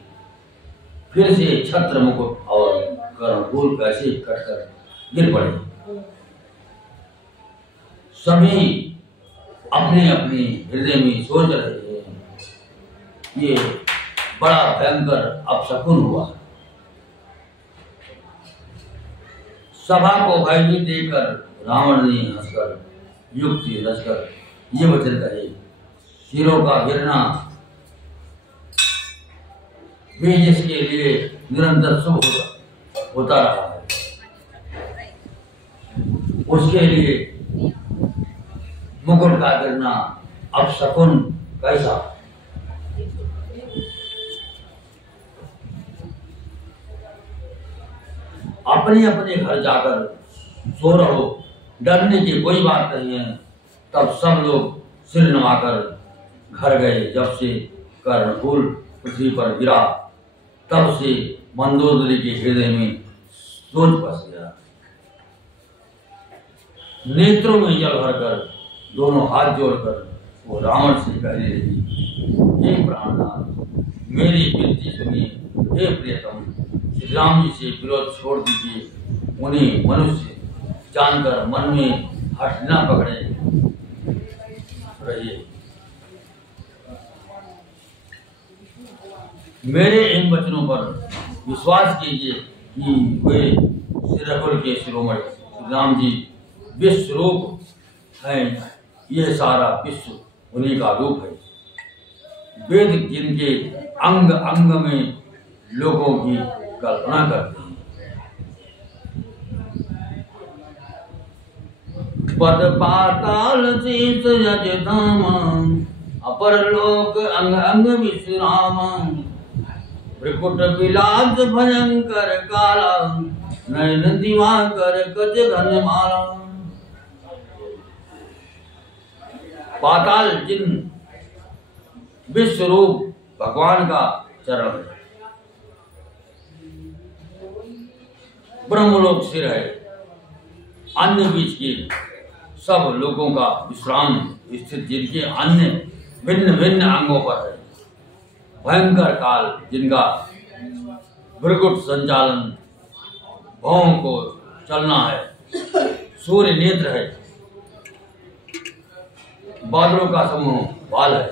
फिर से छत्र मुकुट और कर्णफूल कैसे कटकर गिर पड़े। सभी अपने अपने हृदय में सोच रहे हैं, ये बड़ा भयंकर अपशकुन हुआ। सभा को भयभीत देखकर रावण ने हंसकर युक्ति रचकर ये वचन कहे, सिरों का गिरना भी जिसके लिए निरंतर शुभ होता रहा है, उसके लिए मुकुट का गिरना अपशकुन कैसा। अपने अपने घर जाकर सो रहो, डरने की कोई बात नहीं है। तब सब लोग सिर नवाकर घर गए। जब से कर्णफूल पृथ्वी पर गिरा, तब से मंदोदरी के हृदय में सोच बस गया। नेत्रों में जल भरकर दोनों हाथ जोड़कर वो रावण से कहने लगी, हे प्राणनाथ, मेरी विनती सुनिए। हे प्रियतम, श्री राम जी से विरोध छोड़ दीजिए। उन्हें मनुष्य जानकर मन में हठ न पकड़े रहिए। मेरे इन वचनों पर विश्वास कीजिए कि वे श्री रघुकुल के शिरोमणि श्री राम जी विश्व रूप हैं। ये सारा विश्व उन्हीं का रूप है। वेद जिनके अंग अंग में लोगों की कल्पना करते हैं। पद पाताल शीत यज धाम, अपर लोक अंग अंग विश्राम। त्रिकुट विलास भयंकर काला, नयन दिवाकर कच घन माला। पाताल जिन विश्व रूप भगवान का चरण है। ब्रह्मलोक सिर है। अन्य बीच के सब लोगों का विश्राम स्थित जिनके अन्य भिन्न भिन्न अंगों पर है। भयंकर काल जिनका भृगुट संचालन, भौं को चलना है। सूर्य नेत्र है। बादलों का समूह बाल है।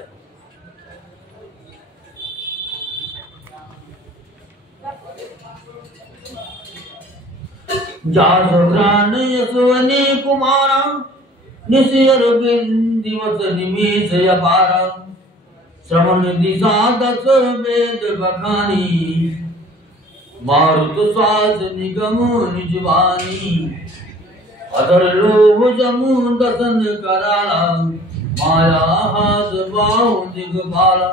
जासुग्रान यशवनी कुमारा निशियर बिंदिवस निमेष अपारा श्रवण दिशा दस वेद बखानी मारुत श्वास निगम निजवानी अदर लोभ जमू दसन कराला माया हास बाहु दिगपाला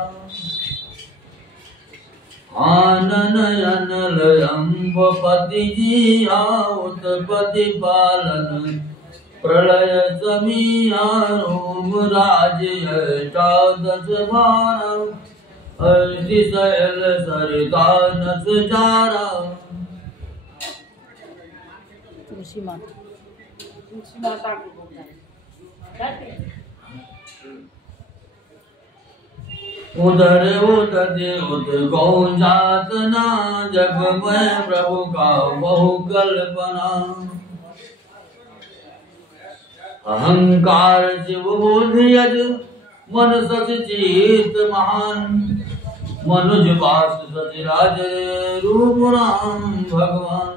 आननयन लयंब पति जी आउत पति पालन प्रलय समीहारोम राज्य अष्टादश भार अर्धि शैल सरिता नस जारा। तुलसी माता को बोलता है उधर उदय उद गौ जातना जग में प्रभु का बहु कल्पना अहंकार शिव बोधि यज मन सच चित महान मनुज वास सचराज रूप राम भगवान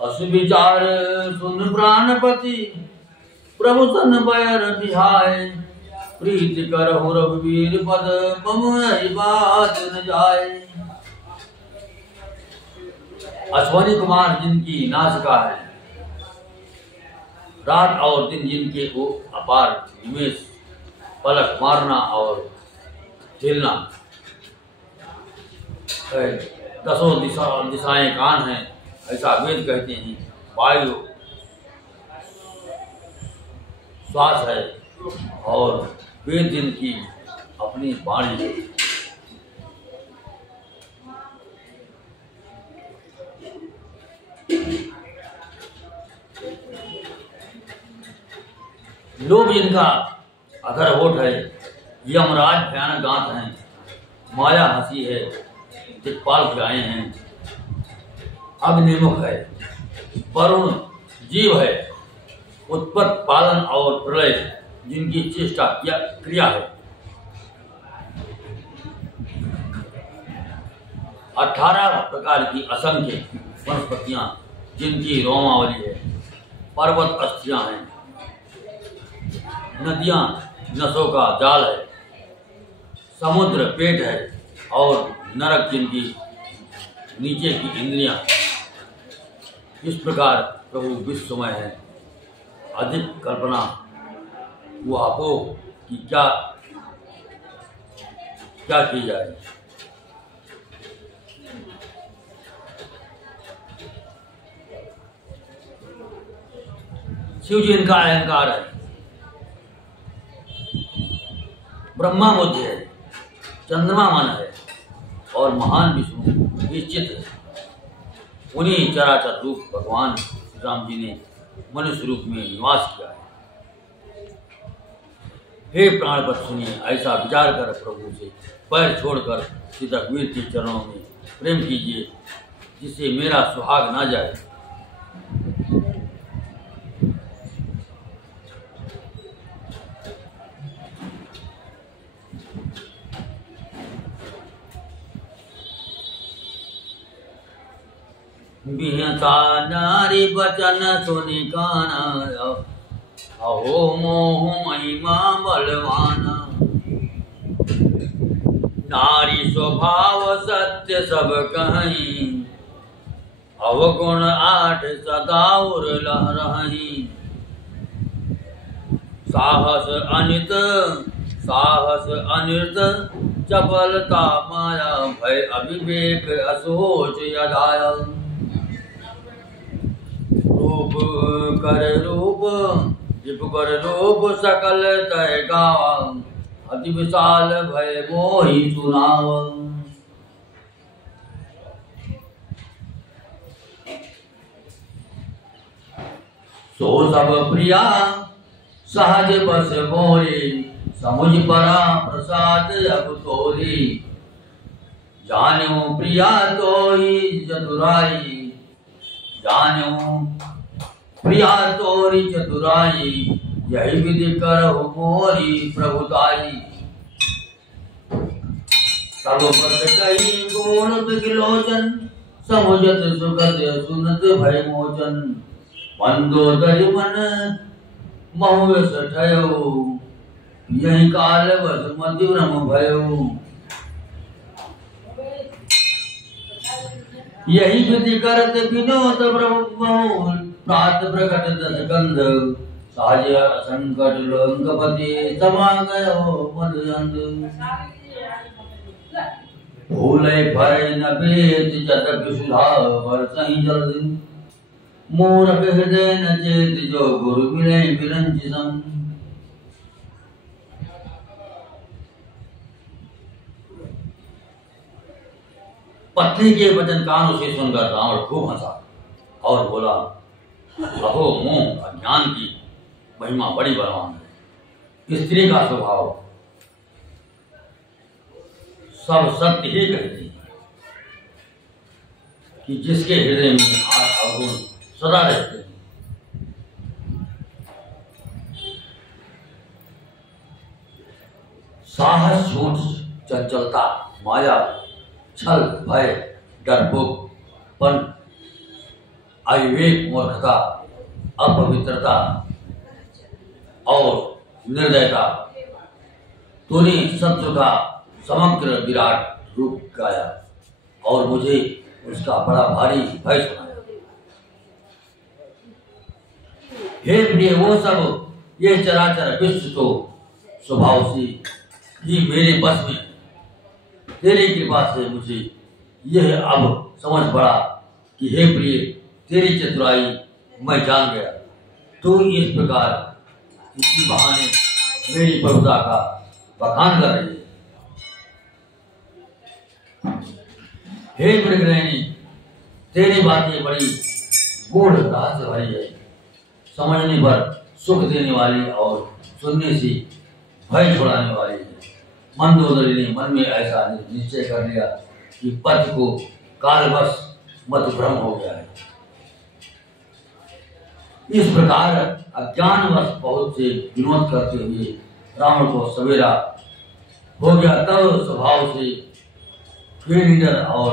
अस विचार सुन प्राणपति प्रभु सन बैर बिहाय प्रीत करहु रघुवीर पद मम बात न जाए। अश्वनी कुमार जिनकी नासिका है, रात और दिन जिनके को अपार निमेष पलक मारना और झेलना, दसों दिशाएं कान हैं ऐसा वेद कहते हैं। वायु श्वास है और वेद जिनकी अपनी वाणी है। लोभ जिनका अधर होठ है, यमराज भयानक दांत हैं, माया हंसी है, दिक्पाल गायें हैं, अग्निमुख है, वरुण जीव है, उत्पत्ति पालन और प्रलय जिनकी चेष्टा क्रिया है। 18 प्रकार की असंख्य वनस्पतियां जिनकी रोमावली है, पर्वत अस्थियां हैं, नदियां नसों का जाल है, समुद्र पेट है और नरक जिनकी नीचे की इंद्रियां। इस प्रकार प्रभु विश्वमय है, अधिक कल्पना वो आपो कि क्या की जाए। शिव जी इनका अहंकार है, ब्रह्मा बुद्धि है, चंद्रमा मन है और महान विष्णु निश्चित है। उन्हीं चराचर रूप भगवान राम जी ने मनुष्य रूप में निवास किया है। हे प्राणपत सुनिए, ऐसा विचार कर प्रभु से पैर छोड़कर श्री रघुवीर के चरणों में प्रेम कीजिए, जिससे मेरा सुहाग ना जाए। बिहता नारी बचन सुनि काना, अहो मोह महिमा बलवाना। नारी स्वभाव सत्य सब कहीं, अवगुण 8 सदा उर रही। साहस अनित चपलता माया, भय अविवेक असोच यदाया। रूप कर रूप सकल तय गावा, अति विशाल भय मोहि सुनाव। सो सब प्रिया सहज बस मोरे, समुझ परा प्रसाद अब तोरी। जान्यो प्रिया तो ही चतुराई, जान्यो प्रिया तोरी चतुराई। यही विधि करहु मोरी प्रभुताई। सर्वपद कही गुण बिलोचन, समुझत सुखद सुनत भय मोचन मंदोदरी मन महुस ठयो यही काल बस मति भ्रम भयो यही विधि करत विनोद ब्रह्म प्रात प्रकट दस गंध साज संकट लंकपति समा गयो मदयंद भूले भय न भेद जतक सुधा बरसहि जल्द मूर्ख हृदय न चेत जो गुरु मिले बिरंच सम पत्नी के वचन कानों से सुनकर रावण खूब हंसा और बोला अहो मोह अज्ञान की महिमा बड़ी बलवान है। स्त्री का स्वभाव सब सत्य ही कहती है कि जिसके हृदय में आठ अवगुण सदा रहते हैं। साहस झूठ चंचलता माया छल भय डरपोकपन अविवेक मूर्खता अपवित्रता और निर्दयता तूने शत्रु का समग्र विराट रूप गाया और मुझे उसका बड़ा भारी भय सुनाया। हे प्रिय वो सब ये चराचर विश्व तो स्वभाव से ही मेरे बस में तेरी कृपा से मुझे यह अब समझ पड़ा कि हे प्रिय तेरी चतुराई मैं जान गया। तू इस प्रकार इसी बहाने मेरी प्रभुता का बखान कर रही है। हे मृगनयनी तेरी बातें बड़ी गूढ़ रहस्य भरी है। समझने पर सुख देने वाली और सुनने से भय छुड़ाने वाली है। मंदोदरी ने मन में ऐसा निश्चय कर लिया कि पति को कालवश मत भ्रम हो गया है। इस प्रकार अज्ञानवश बहुत से विनोद करते हुए रावण को सवेरा हो गया। तब स्वभाव से क्रीडर और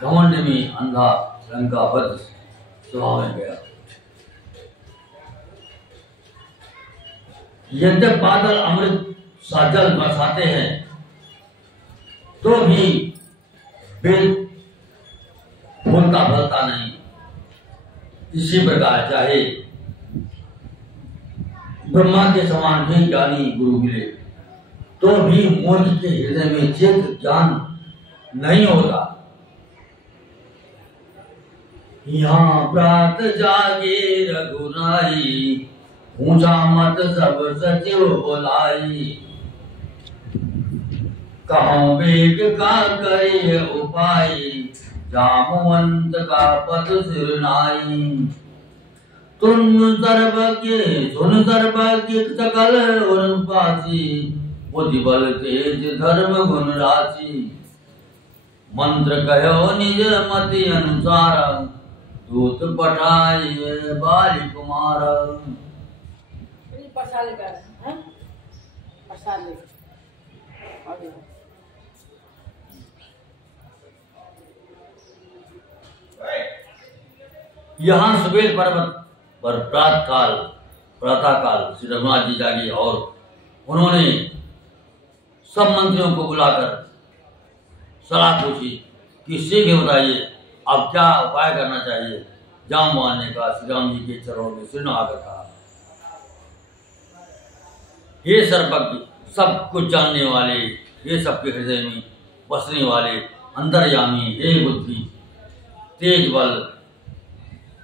घमंड में अंधा लंका बद्ध स्वभाव में गया। यद्यप बादल अमृत सा जल बरसाते हैं तो भी बेल फूलता फलता नहीं। इसी प्रकार चाहे ब्रह्मा के समान भी ज्ञानी गुरु मिले तो भी मूर्ख के हृदय में चेत ज्ञान नहीं होता। यहाँ प्रात जागे रघुराई पूछा मत सब सचिव बोलाई कहूँ वेग का करे उपाय जामवंत का पद सिरनाई तुम सर्वज्ञ सुन सर्वज्ञ सकल उर्वासी बुद्धि बल तेज धर्म गुण राशि मंत्र कहो निज मति अनुसार दूत पठाए बाली कुमार। यहाँ सुबेल पर्वत पर प्रातः काल श्री रघुनाथ जी जागे और उन्होंने सब मंत्रियों को बुलाकर सलाह पूछी कि शीघ्र बताइए अब क्या उपाय करना चाहिए। जामवान ने कहा श्री राम जी के चरणों में सिर नवाकर कहा हे सर्वज्ञ सब कुछ जानने वाले हे सबके हृदय में बसने वाले अंतर्यामी हे बुद्धि तेज बल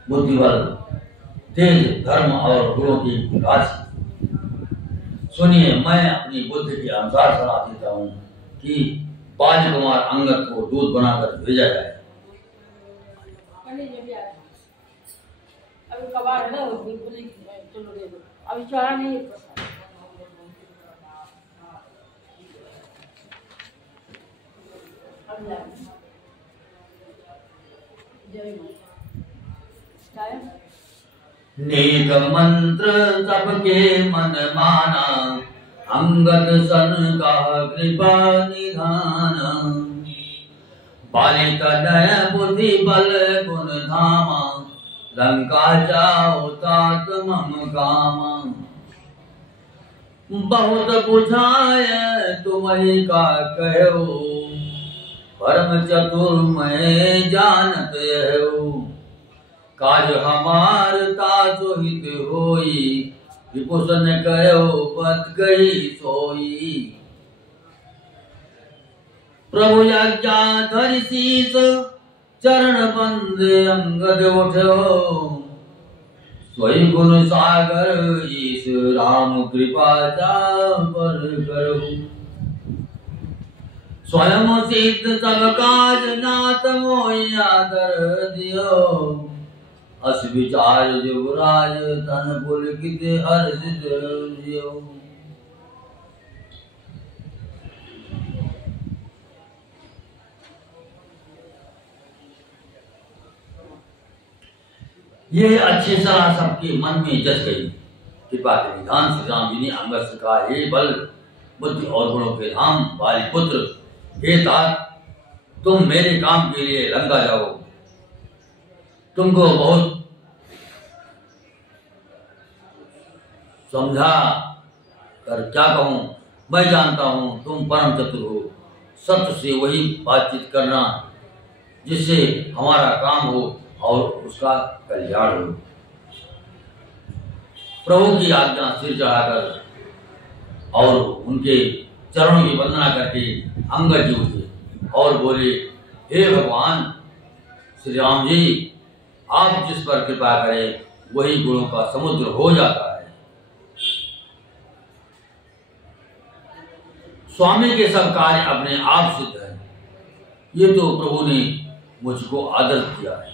बुद्धि बल तेज धर्म और गुणों की राशि सुनिए मैं अपनी बुद्धि के अनुसार सलाह देता हूँ कि बाल कुमार अंगद को दूध बनाकर भेजा जाए। अभी कबाड़ है ना अभी चढ़ा नहीं नेक मंत्र सबके मन माना अंगद सन का कृपा निधान बाली तनय बुद्धि बल गुण धामा लंका जाओ तात मम कामा। बहुत बुझाय तुम्हें का कहो परम चतुर मैं जानत हो। काज हमार ताजो हित होई विभूषण कहो पद गई सोई। प्रभु आज्ञा धरि शीस चरण बंद अंगद उठो। सोई गुण सागर ईश राम कृपा जा पर करो। स्वयं सिद्ध सब काज नाथ मोहि आदर दियो। अस विचार युवराज तन पुलकित हर्षित जियो। ये अच्छी सलाह सबके मन में जस गई। कृपा के निधान श्री राम जी ने अंगद से कहा, हे बल बुद्धि और गुणों के धाम वाली पुत्र, हे तात, तुम मेरे काम के लिए लंका जाओ। तुमको बहुत समझा कर क्या कहूं, मैं जानता हूं तुम परम चतुर हो। सत्य से वही बातचीत करना जिससे हमारा काम हो और उसका कल्याण हो। प्रभु की आज्ञा सिर चढ़ाकर और उनके चरणों की वंदना करके अंगद जी उठे और बोले, हे भगवान श्री राम जी, आप जिस पर कृपा करें वही गुणों का समुद्र हो जाता है। स्वामी के सब कार्य अपने आप सिद्ध है। ये तो प्रभु ने मुझको आदर किया है,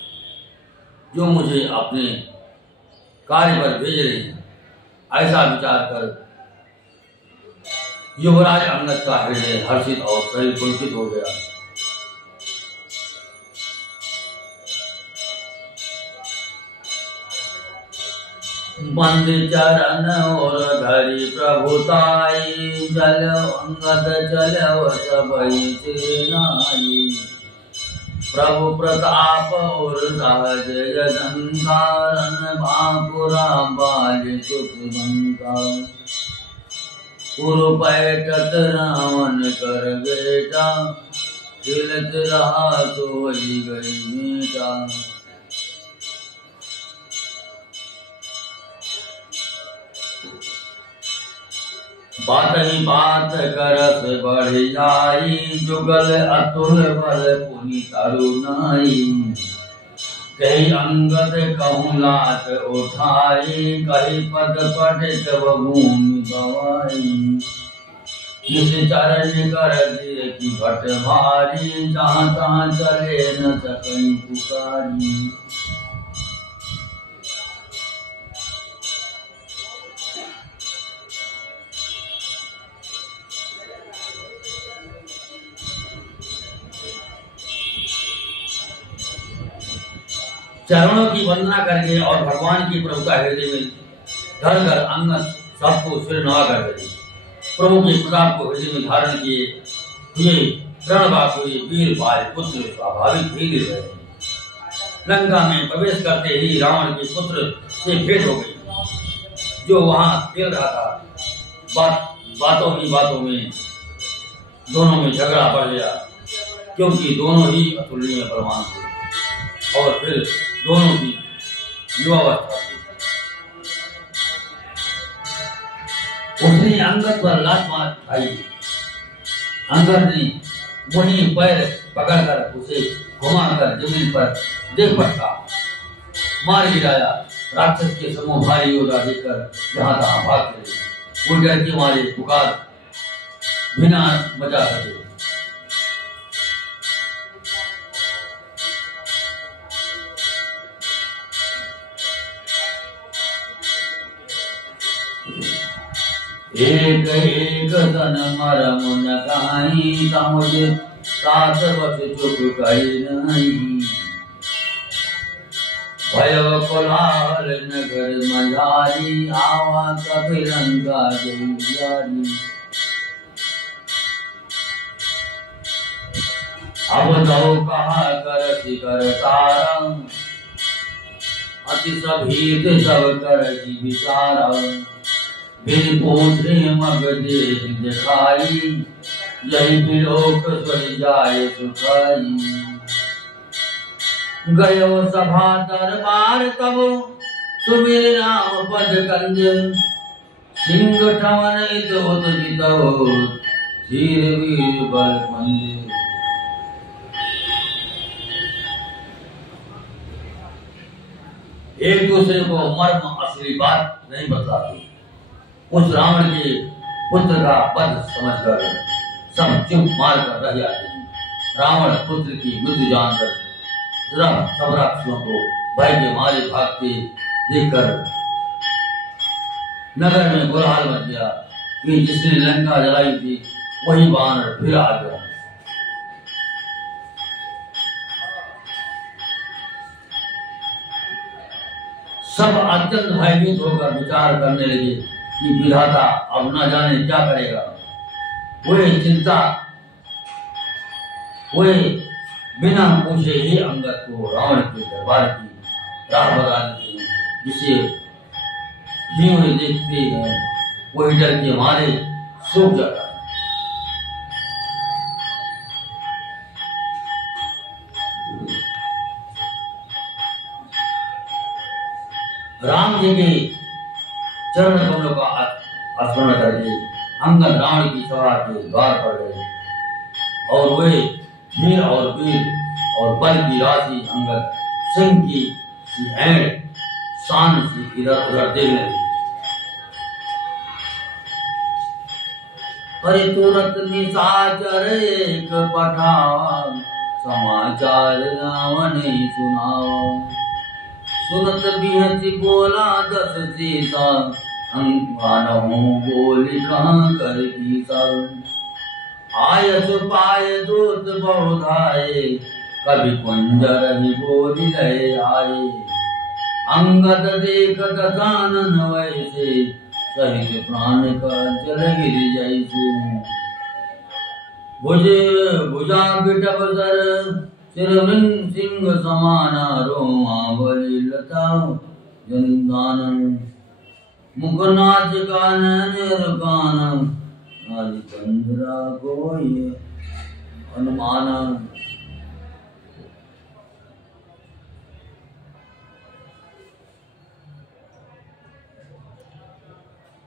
जो मुझे अपने कार्य पर भेज रहे हैं। ऐसा विचार कर युवराज अंगद का हृदय हर्षित और शरीर पुलकित हो गया। बंद चरण और धरि प्रभुताई चल अंगद चलो सबई चेनाई। प्रभु प्रताप और सहज जगंकारन बापुरा बाल सुत बंका। पुरपैठत रावण कर बेटा खिलत रहा सोई गई बेटा। बात ही बात करस बढ़ जाई जुगल अतुल बल पुनि तरुणाई। कही अंगद कहूँ लात उठाई कही पद पट जब भूमि गवाई। जिस चरण कर दिए की भट भारी जहाँ तहाँ चले न सकई पुकारी। चरणों की वंदना करके और भगवान की प्रभुता हृदय में धर कर अंगद सबको सिर नवा कर गए। प्रभु के प्रताप को हृदय में धारण किए हुए प्रणवाक हुए वीर बाल पुत्र स्वाभाविक धीरे रहे। लंका में प्रवेश करते ही रावण के पुत्र से भेंट हो गई। जो वहां खेल रहा था, बातों ही बातों में दोनों में झगड़ा बढ़ गया, क्योंकि दोनों ही अतुलनीय बलवान थे और फिर दोनों की युवावस्था थी। उसने अंगद पर लात मार खाई। अंगद ने वहीं पैर पकड़कर उसे घुमाकर जमीन पर देख पड़ता मार गिराया। राक्षस के समूह भारी योद्धा देखकर जहां तहां भागते रहे। वो डर के मारे पुकार बिना बचा सके। एक एक तन मरम न कहीं समुझ सात बस चुप कही नहीं। भयो कोलाहल नगर मझारी आवा कपिलंका जयी। अब दो कहा कर शिकर तारा, अति सभीत सब कर जी विचारा। बिन पूछे मग देख दिखाई, यही बिलोक सोई जाए सुखाई। गयो सभा दरबार तब, सुमिर राम पद कंज। सिंह ठवन इत उत जितौ, धीर वीर बल मंद। एक दूसरे को मर्म असली बात नहीं बतलाते। उस रावण के पुत्र का वध समझकर सब चुप मार कर रह जाते हैं। रावण पुत्र की मृत्यु जानकर सब राक्षसों को भय के मारे भागते देखकर नगर में कोलाहल मच गया कि जिसने लंका जलाई थी वही वानर फिर आ गया। सब अत्यंत भयभीत होकर विचार करने लगे कि विधाता अब न जाने क्या करेगा। वे बिना पूछे ही अंगद को रावण के दरबार की राह बता देते हैं, जिसे ही देखते हैं वही डर के मारे सूख जाता है। राम जी के चरण कमलों का स्मरण करके अंगद रावण की सभा के द्वार पर गए और वे धीर और वीर और बल की राशि अंगद सिंह की हैंड शान से इधर उधर देखने लगे। अरे तुरंत निशाचर एक पठावा, समाचार रावण सुनाओ। सुनत बिहति बोला दस सीता, अंगानहु बोली कहाँ कर गीता। आयत पाय दूत बहुधाये, कभी कुंजर ही बोली रहे आए। अंगद देखत कानन वैसे, सहित प्राण का जल गिर जैसे। भुजा बिटप सर, सिरवृंग सिंह समाना। रोमा बलि लता जंदान, मुख नाच कानन कान। आदि चंद्रा कोई अनुमान।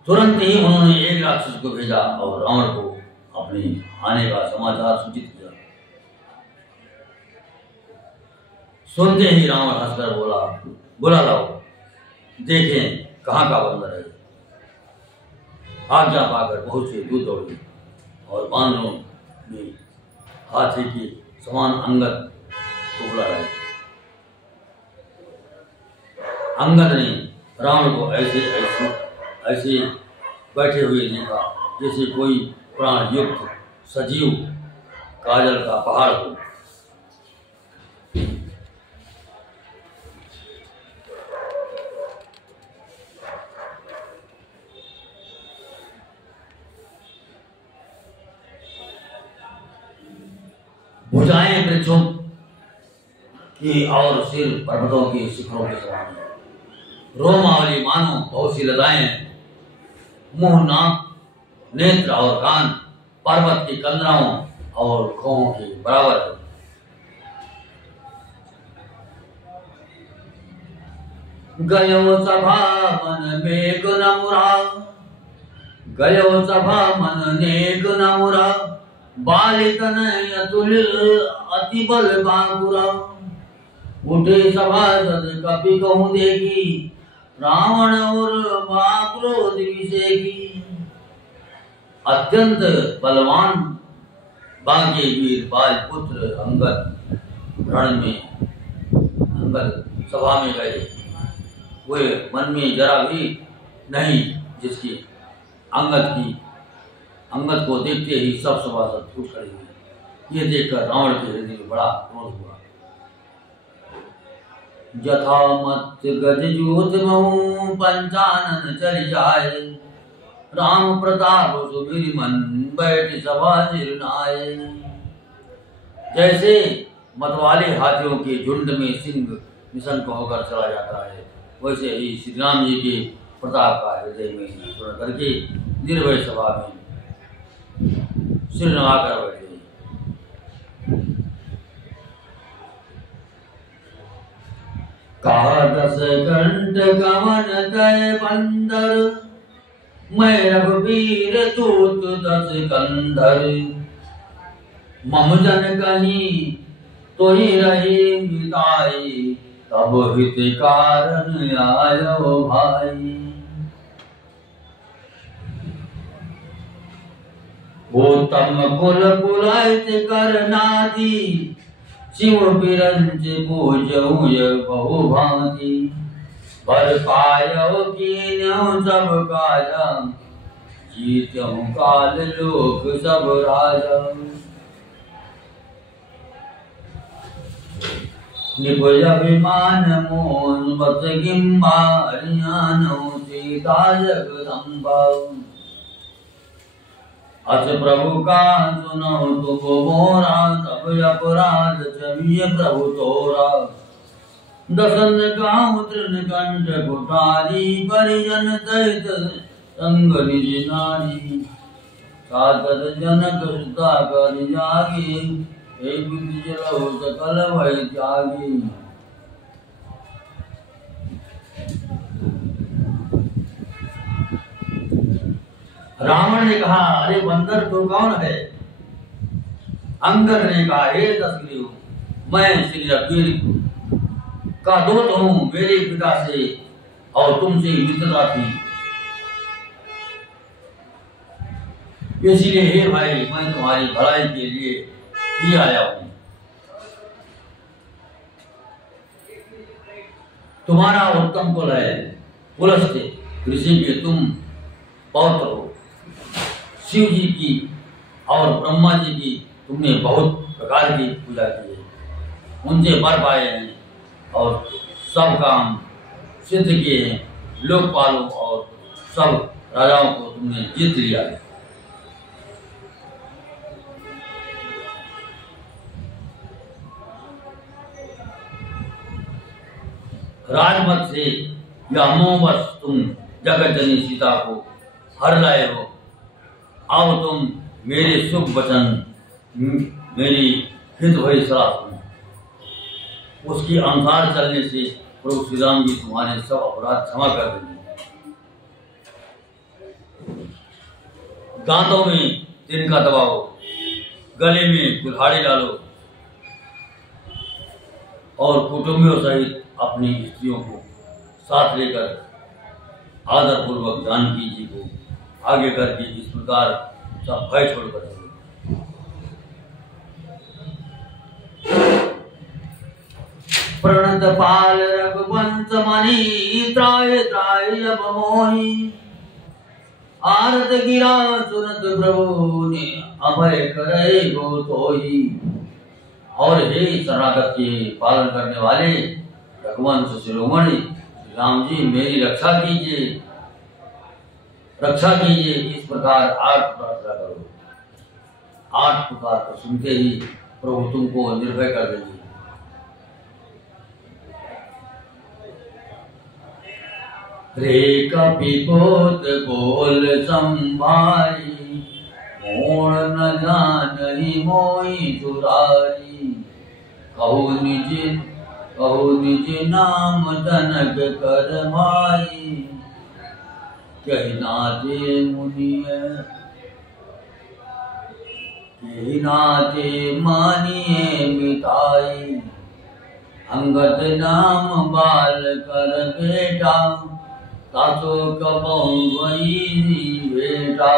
तुरंत ही उन्होंने एक राक्षस को भेजा और रावण को अपने आने का समाचार सूचित किया। सुनते ही रावण हंसकर बोला, बुला लाओ, देखें कहाँ का बंदर है। आज्ञा पाकर बहुत से दूत दौड़े और बानरों में हाथी के समान अंगद को बुला लाए। अंगद ने रावण को ऐसे बैठे हुए देखा जैसे कोई प्राण युक्त सजीव काजल का पहाड़ हो। भुजाएं वृक्षों की और सिर पर्वतों के शिखरों के समान, रोमावली मानो बहुत सी लताएं, मुंह नाक नेत्र और कान पर्वत की कंदराओं और खोहों के बराबर है। गयो सभा मन में गुनमुरा, गयो सभा मन नेक नमुरा। बालिकन अतुल अति बल बांकुरा। उठे सभासद कपि कहूँ देखी, रावण और क्रोध विषेकी। अत्यंत बलवान बांके वीर बाल पुत्र अंगद रण में अंगद सभा में गए। वे मन में जरा भी नहीं जिसकी अंगद को देखते ही सब सभासद फूट खड़े हुए। ये देखकर रावण के हृदय में बड़ा क्रोध हुआ। जथा मत गज जूत महु पंचानन चल जाए। राम प्रताप सुमिर मन बैठ सभा सिरनाए। जैसे मतवाले हाथियों के झुंड में सिंह निशंक होकर चला जाता है, वैसे ही श्री राम जी के प्रताप का हृदय में सुन करके निर्भय सभा में सिर नवाकर बैठे। कहा 10 कंठ कवन तय बंदर, मैं रघुवीर दूत 10 कंधर। मम जन कहीं तो ही रही मिताई, तब हित कारण आयो भाई। उत्तम कुल पुलैत कर नादी, शिव बिरंज पूजऊ बहु भांति। भर पायो कीन्यौ सब काजा, जीत्यऊ काल लोक सब राजा। निपुज अभिमान मोन बत गिम्बा, हरियाणौ सीता जगदम्बा। अस प्रभु का सुनौ तुम मोरा, सब अपराध क्षमिय प्रभु तोरा। दसन गाँव तृण कंठ कुठारी, परिजन सहित संग निज नारी। सादर जनक सुता कर जागे, एक बिजलौ सकल भय त्यागी। रावण ने कहा, अरे बंदर तो कौन है? अंगद ने कहा, हे दशग्रीव, मैं श्री रघुवीर का दूत हूँ। मेरे पिता से और तुमसे मित्रता थी, इसलिए हे भाई मैं तुम्हारी भलाई के लिए ही आया हूँ। तुम्हारा उत्तम कुल है, पुलस्त्य ऋषि के तुम पौत्र हो। शिव जी की और ब्रह्मा जी की तुमने बहुत प्रकार की पूजा की है, उनसे वर पाए हैं और सब काम सिद्ध किए हैं। लोकपालों और सब राजाओं को तुमने जीत लिया है। राजमत से या मोहवश तुम जगत जननी सीता को हर लाए हो। आओ तुम मेरे शुभ वचन, मेरी हित भई सलाह सुनो। उसकी अनुसार चलने से प्रभु श्री राम जी तुम्हारे सब अपराध क्षमा कर देंगे। दांतों में तिनका दबाओ, गले में कुल्हाड़ी डालो और कुटुंबियों सहित अपनी स्त्रियों को साथ लेकर आदर पूर्वक जानकी जी को आगे करके इस प्रकार सब भय छोड़कर चलो। प्रणत पाल रघुवंश मणि, त्राय त्राय अब मोहि। आरत गिरा सुनत प्रभु ने, अभय करे गो तोहि। और हे शरणागत के पालन करने वाले रघुवंश शिरोमणि राम जी, मेरी रक्षा कीजिए, रक्षा कीजिए। इस प्रकार 8 प्रार्थना करो। 8 पुकार को सुनते ही प्रभु तुमको निर्भय कर देंगे। रे कपिपोत बोल संभारी, मोण न जानहि मोहि दुरारी। कहु निज नाम जनक कर माई, कही नाते मुनिय कही नाते मानिए मिताई। अंगद नाम बाल कर बेटा, तातो कबहु वही बेटा।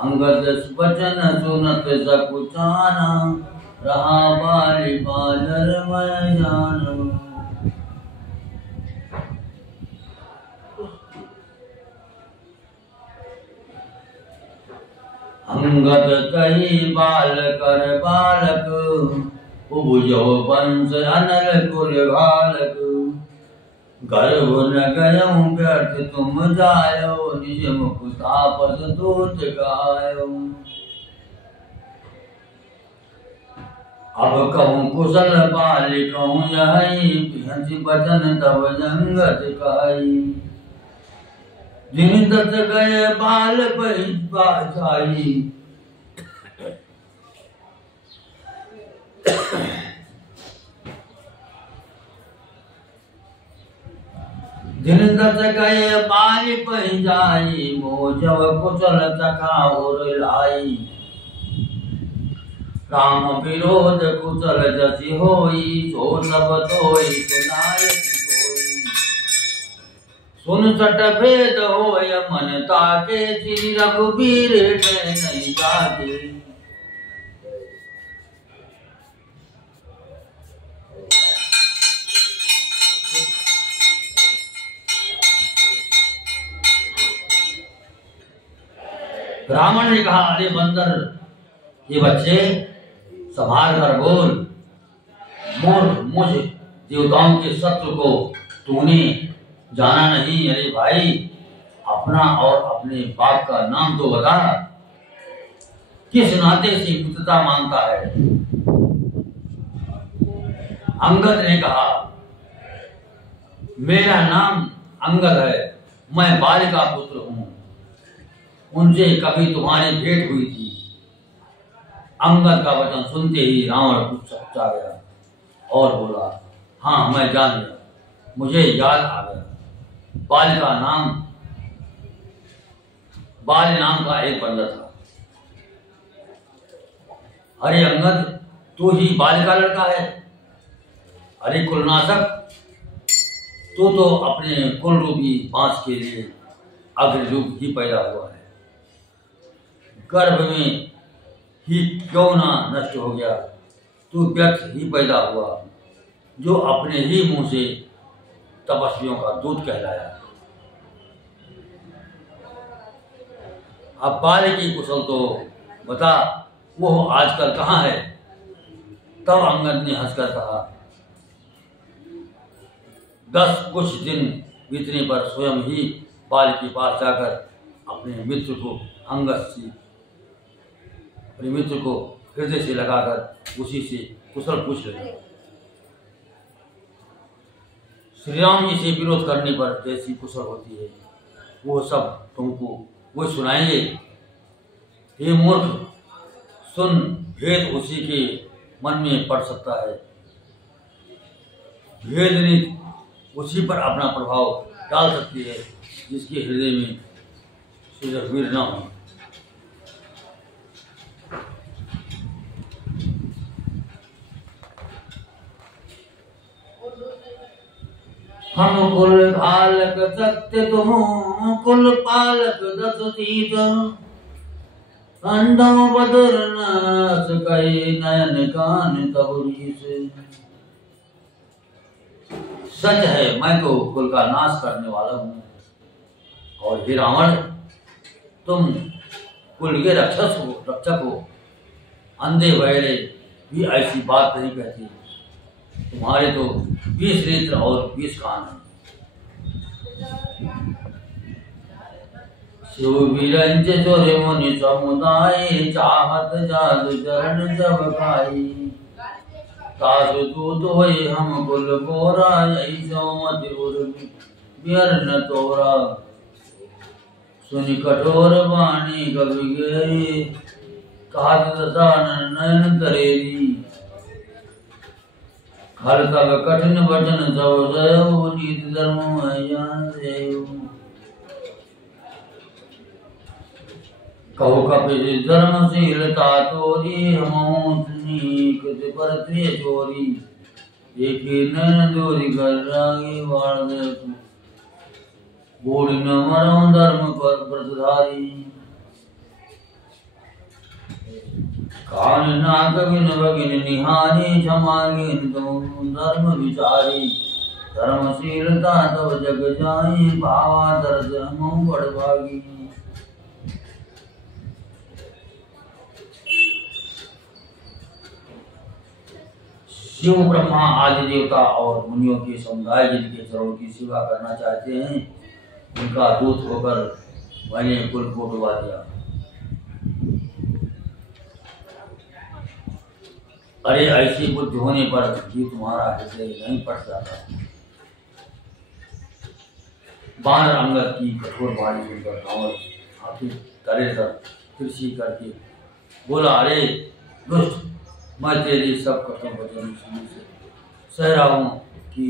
अंगद वचन सुनत सकुचाना, रहा बाली बालर मैं जान। अंगद कही बाल कर बालक, उपजो वंश अनल कुल घालक। गर्भ न गयऊँ व्यर्थ तुम जायो, निज मुख तापस दूत गायो। अब कहूँ कुशल बालिकहूँ यही, बिहंस बचन तब जंगत कहाई। जिन दस गए बाल बहिजाई, जिन दस गए बाल बहिजाई, मोजव कुशल सखा और लाई। काम विरोध कुशल जसि होई, सो सब तोई सुनाय सोई। सुन सट भेद होय मन ताके, श्री रघुबीर नहीं जाके। ब्राह्मण ने कहा, अरे बंदर, ये बच्चे संभाल कर बोल। मुझ देवताओं के शत्रु को तूने जाना नहीं। अरे भाई, अपना और अपने बाप का नाम तो बता। किस नाते से मित्रता मांगता है? अंगद ने कहा, मेरा नाम अंगद है, मैं बाल का पुत्र हूं। उनसे कभी तुम्हारी भेंट हुई थी। अंगद का वचन सुनते ही रावण कुछ सच्चा गया और बोला, हाँ मैं जान गया, मुझे याद आ गया। बाल नाम का एक बंदर था। अरे अंगद, तू ही बाल का लड़का है? अरे कुलनाशक, तू तो अपने कुल रूपी बांस के लिए अग्र रूप ही पैदा हुआ है। गर्भ में ही क्यों ना नष्ट हो गया, तू व्यर्थ ही पैदा हुआ, जो अपने ही मुंह से तपस्वियों का दूध कहलाया। अब बाल की कुशल तो बता, वो आजकल कहाँ है? तब अंगद ने हंसकर कहा, 10 कुछ दिन बीतने पर स्वयं ही बाल के पास जाकर अपने मित्र को हृदय से लगाकर उसी से कुशल पूछ लेगा। श्री राम जी से विरोध करने पर जैसी कुशल होती है, वो सब तुमको वो सुनाएंगे। हे मूर्ख, सुन, भेद उसी के मन में पड़ सकता है। भेद नीति उसी पर अपना प्रभाव डाल सकती है जिसके हृदय में श्री रघुवीर न हो। हम कुल घालक सत्य तुम, कुल पालक दस तीत। अंडम बदर नास कई, नयन कान तबरीस। सच है, मैं तो कुल का नाश करने वाला हूँ। और हे रावण, तुम कुल के रक्षक हो। अंधे बहरे भी ऐसी बात नहीं कहती। तुम्हारे तो 20 नेत्र और 20 कान हैं। शिव बीरंज चोरे मुनि समुदाय, चाहत जादु चरण जब खाई। तासु दूत होई हम कुल बोरा, ऐसो मति उर बियर न तोरा। सुनि कठोर वाणी कवि गई, कहत दशानन नयन तरेरी। हर तब कठिन वचन सब जयो, नीति धर्म ज्ञान देव। कहो कपिल धर्मशीलता तोरी, हमहु कृति पर त्रिय चोरी। एक नैन दूरी कर रागे वाण दे तू, बूढ़ी न मरऊ धर्म पर व्रतधारी। कान नाक बिन बगिन निहारी, क्षमा गिन तुम धर्म विचारी। धर्मशीलता तब जग जाई, भावा दर्द हमहु बड़ भागी। शिव, ब्रह्मा आदि देवता और मुनियों के समुदाय जिनके चरणों की सेवा करना चाहते हैं, उनका दूत होकर मैंने कुल को डुबा दिया। अरे ऐसी बुद्धि होने पर ये तुम्हारा हृदय नहीं पट जाता। बानर अंगद की कठोर वाणी सुनकर रावण हाथी तले तक तिरछी करके बोला, अरे दुष्ट, मैं तेरी सब कठोर वचन सुनने से सह रहा हूँ कि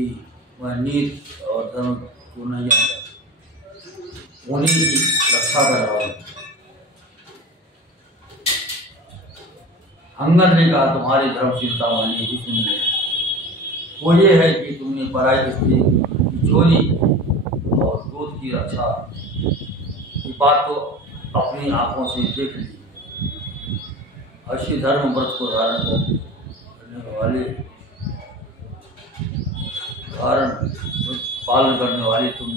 मैं नीत और धर्म को नहीं जानता, उन्हीं की रक्षा कर रहा हूँ। अंगद ने कहा, तुम्हारी धर्मशीलता मैंने भी सुनी है, वो ये है कि तुमने पराई स्त्री की चोरी और दूध की रक्षा की बात तो अपनी आंखों से देख ली। ऐसी धर्म व्रत को पालन करने वाली तुम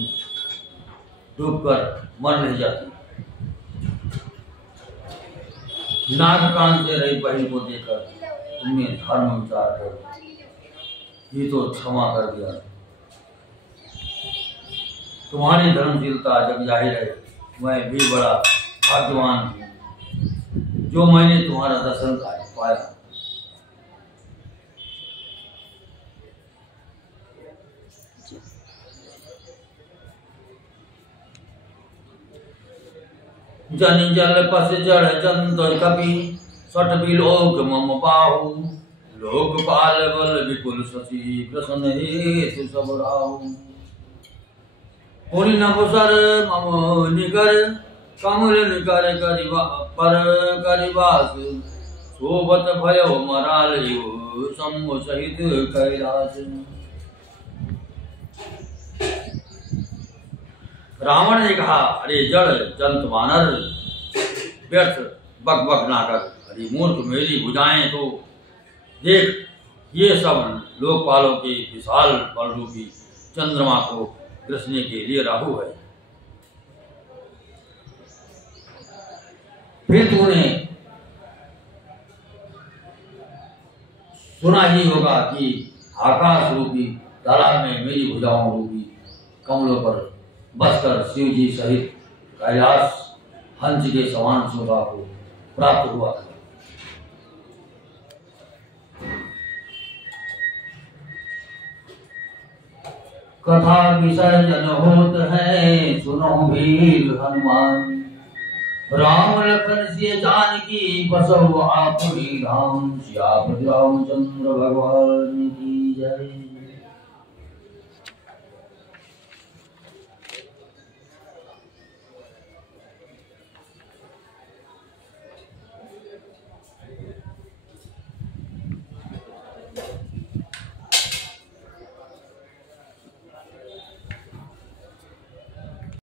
डूबकर मर नहीं जाती। नाग कान से रही बहन को देखकर तुमने धर्म विचार कर ये तो क्षमा कर दिया। तुम्हारी धर्मशीलता जब जाहिर है, मैं भी बड़ा भाग्यवान हूँ जो मैंने तुम्हारा दर्शन पाया। जन जल पस जड़ जंत कपि सठ बिलोक मम पाहु लोकपाल बल विपुल शशि प्रसन्न हेतु सब राहु। पुनि नभुसर मम निकर कमल निकर पर करिवास शोभत भयो मरालयो सम्मो सहित कैलास। रावण ने कहा, अरे जड़ जंत वानर, व्यर्थ बक बक ना कर। अरे मूर्ख, मेरी भुजाएं तो देख, ये सब लोकपालों के विशाल बल रूपी चंद्रमा को ग्रसने के लिए राहु है। फिर तूने सुना ही होगा कि आकाश रूपी तालाब में मेरी भुजाओं रूपी कमलों पर बसकर शिव जी सहित कैलाश हंस के समान शोभा को प्राप्त हुआ था। कथा विसर्जन होत है सुनो वीर हनुमान, राम लखन सिय जानकी बसव आपुरी धाम। सियापति रामचंद्र भगवान की जय।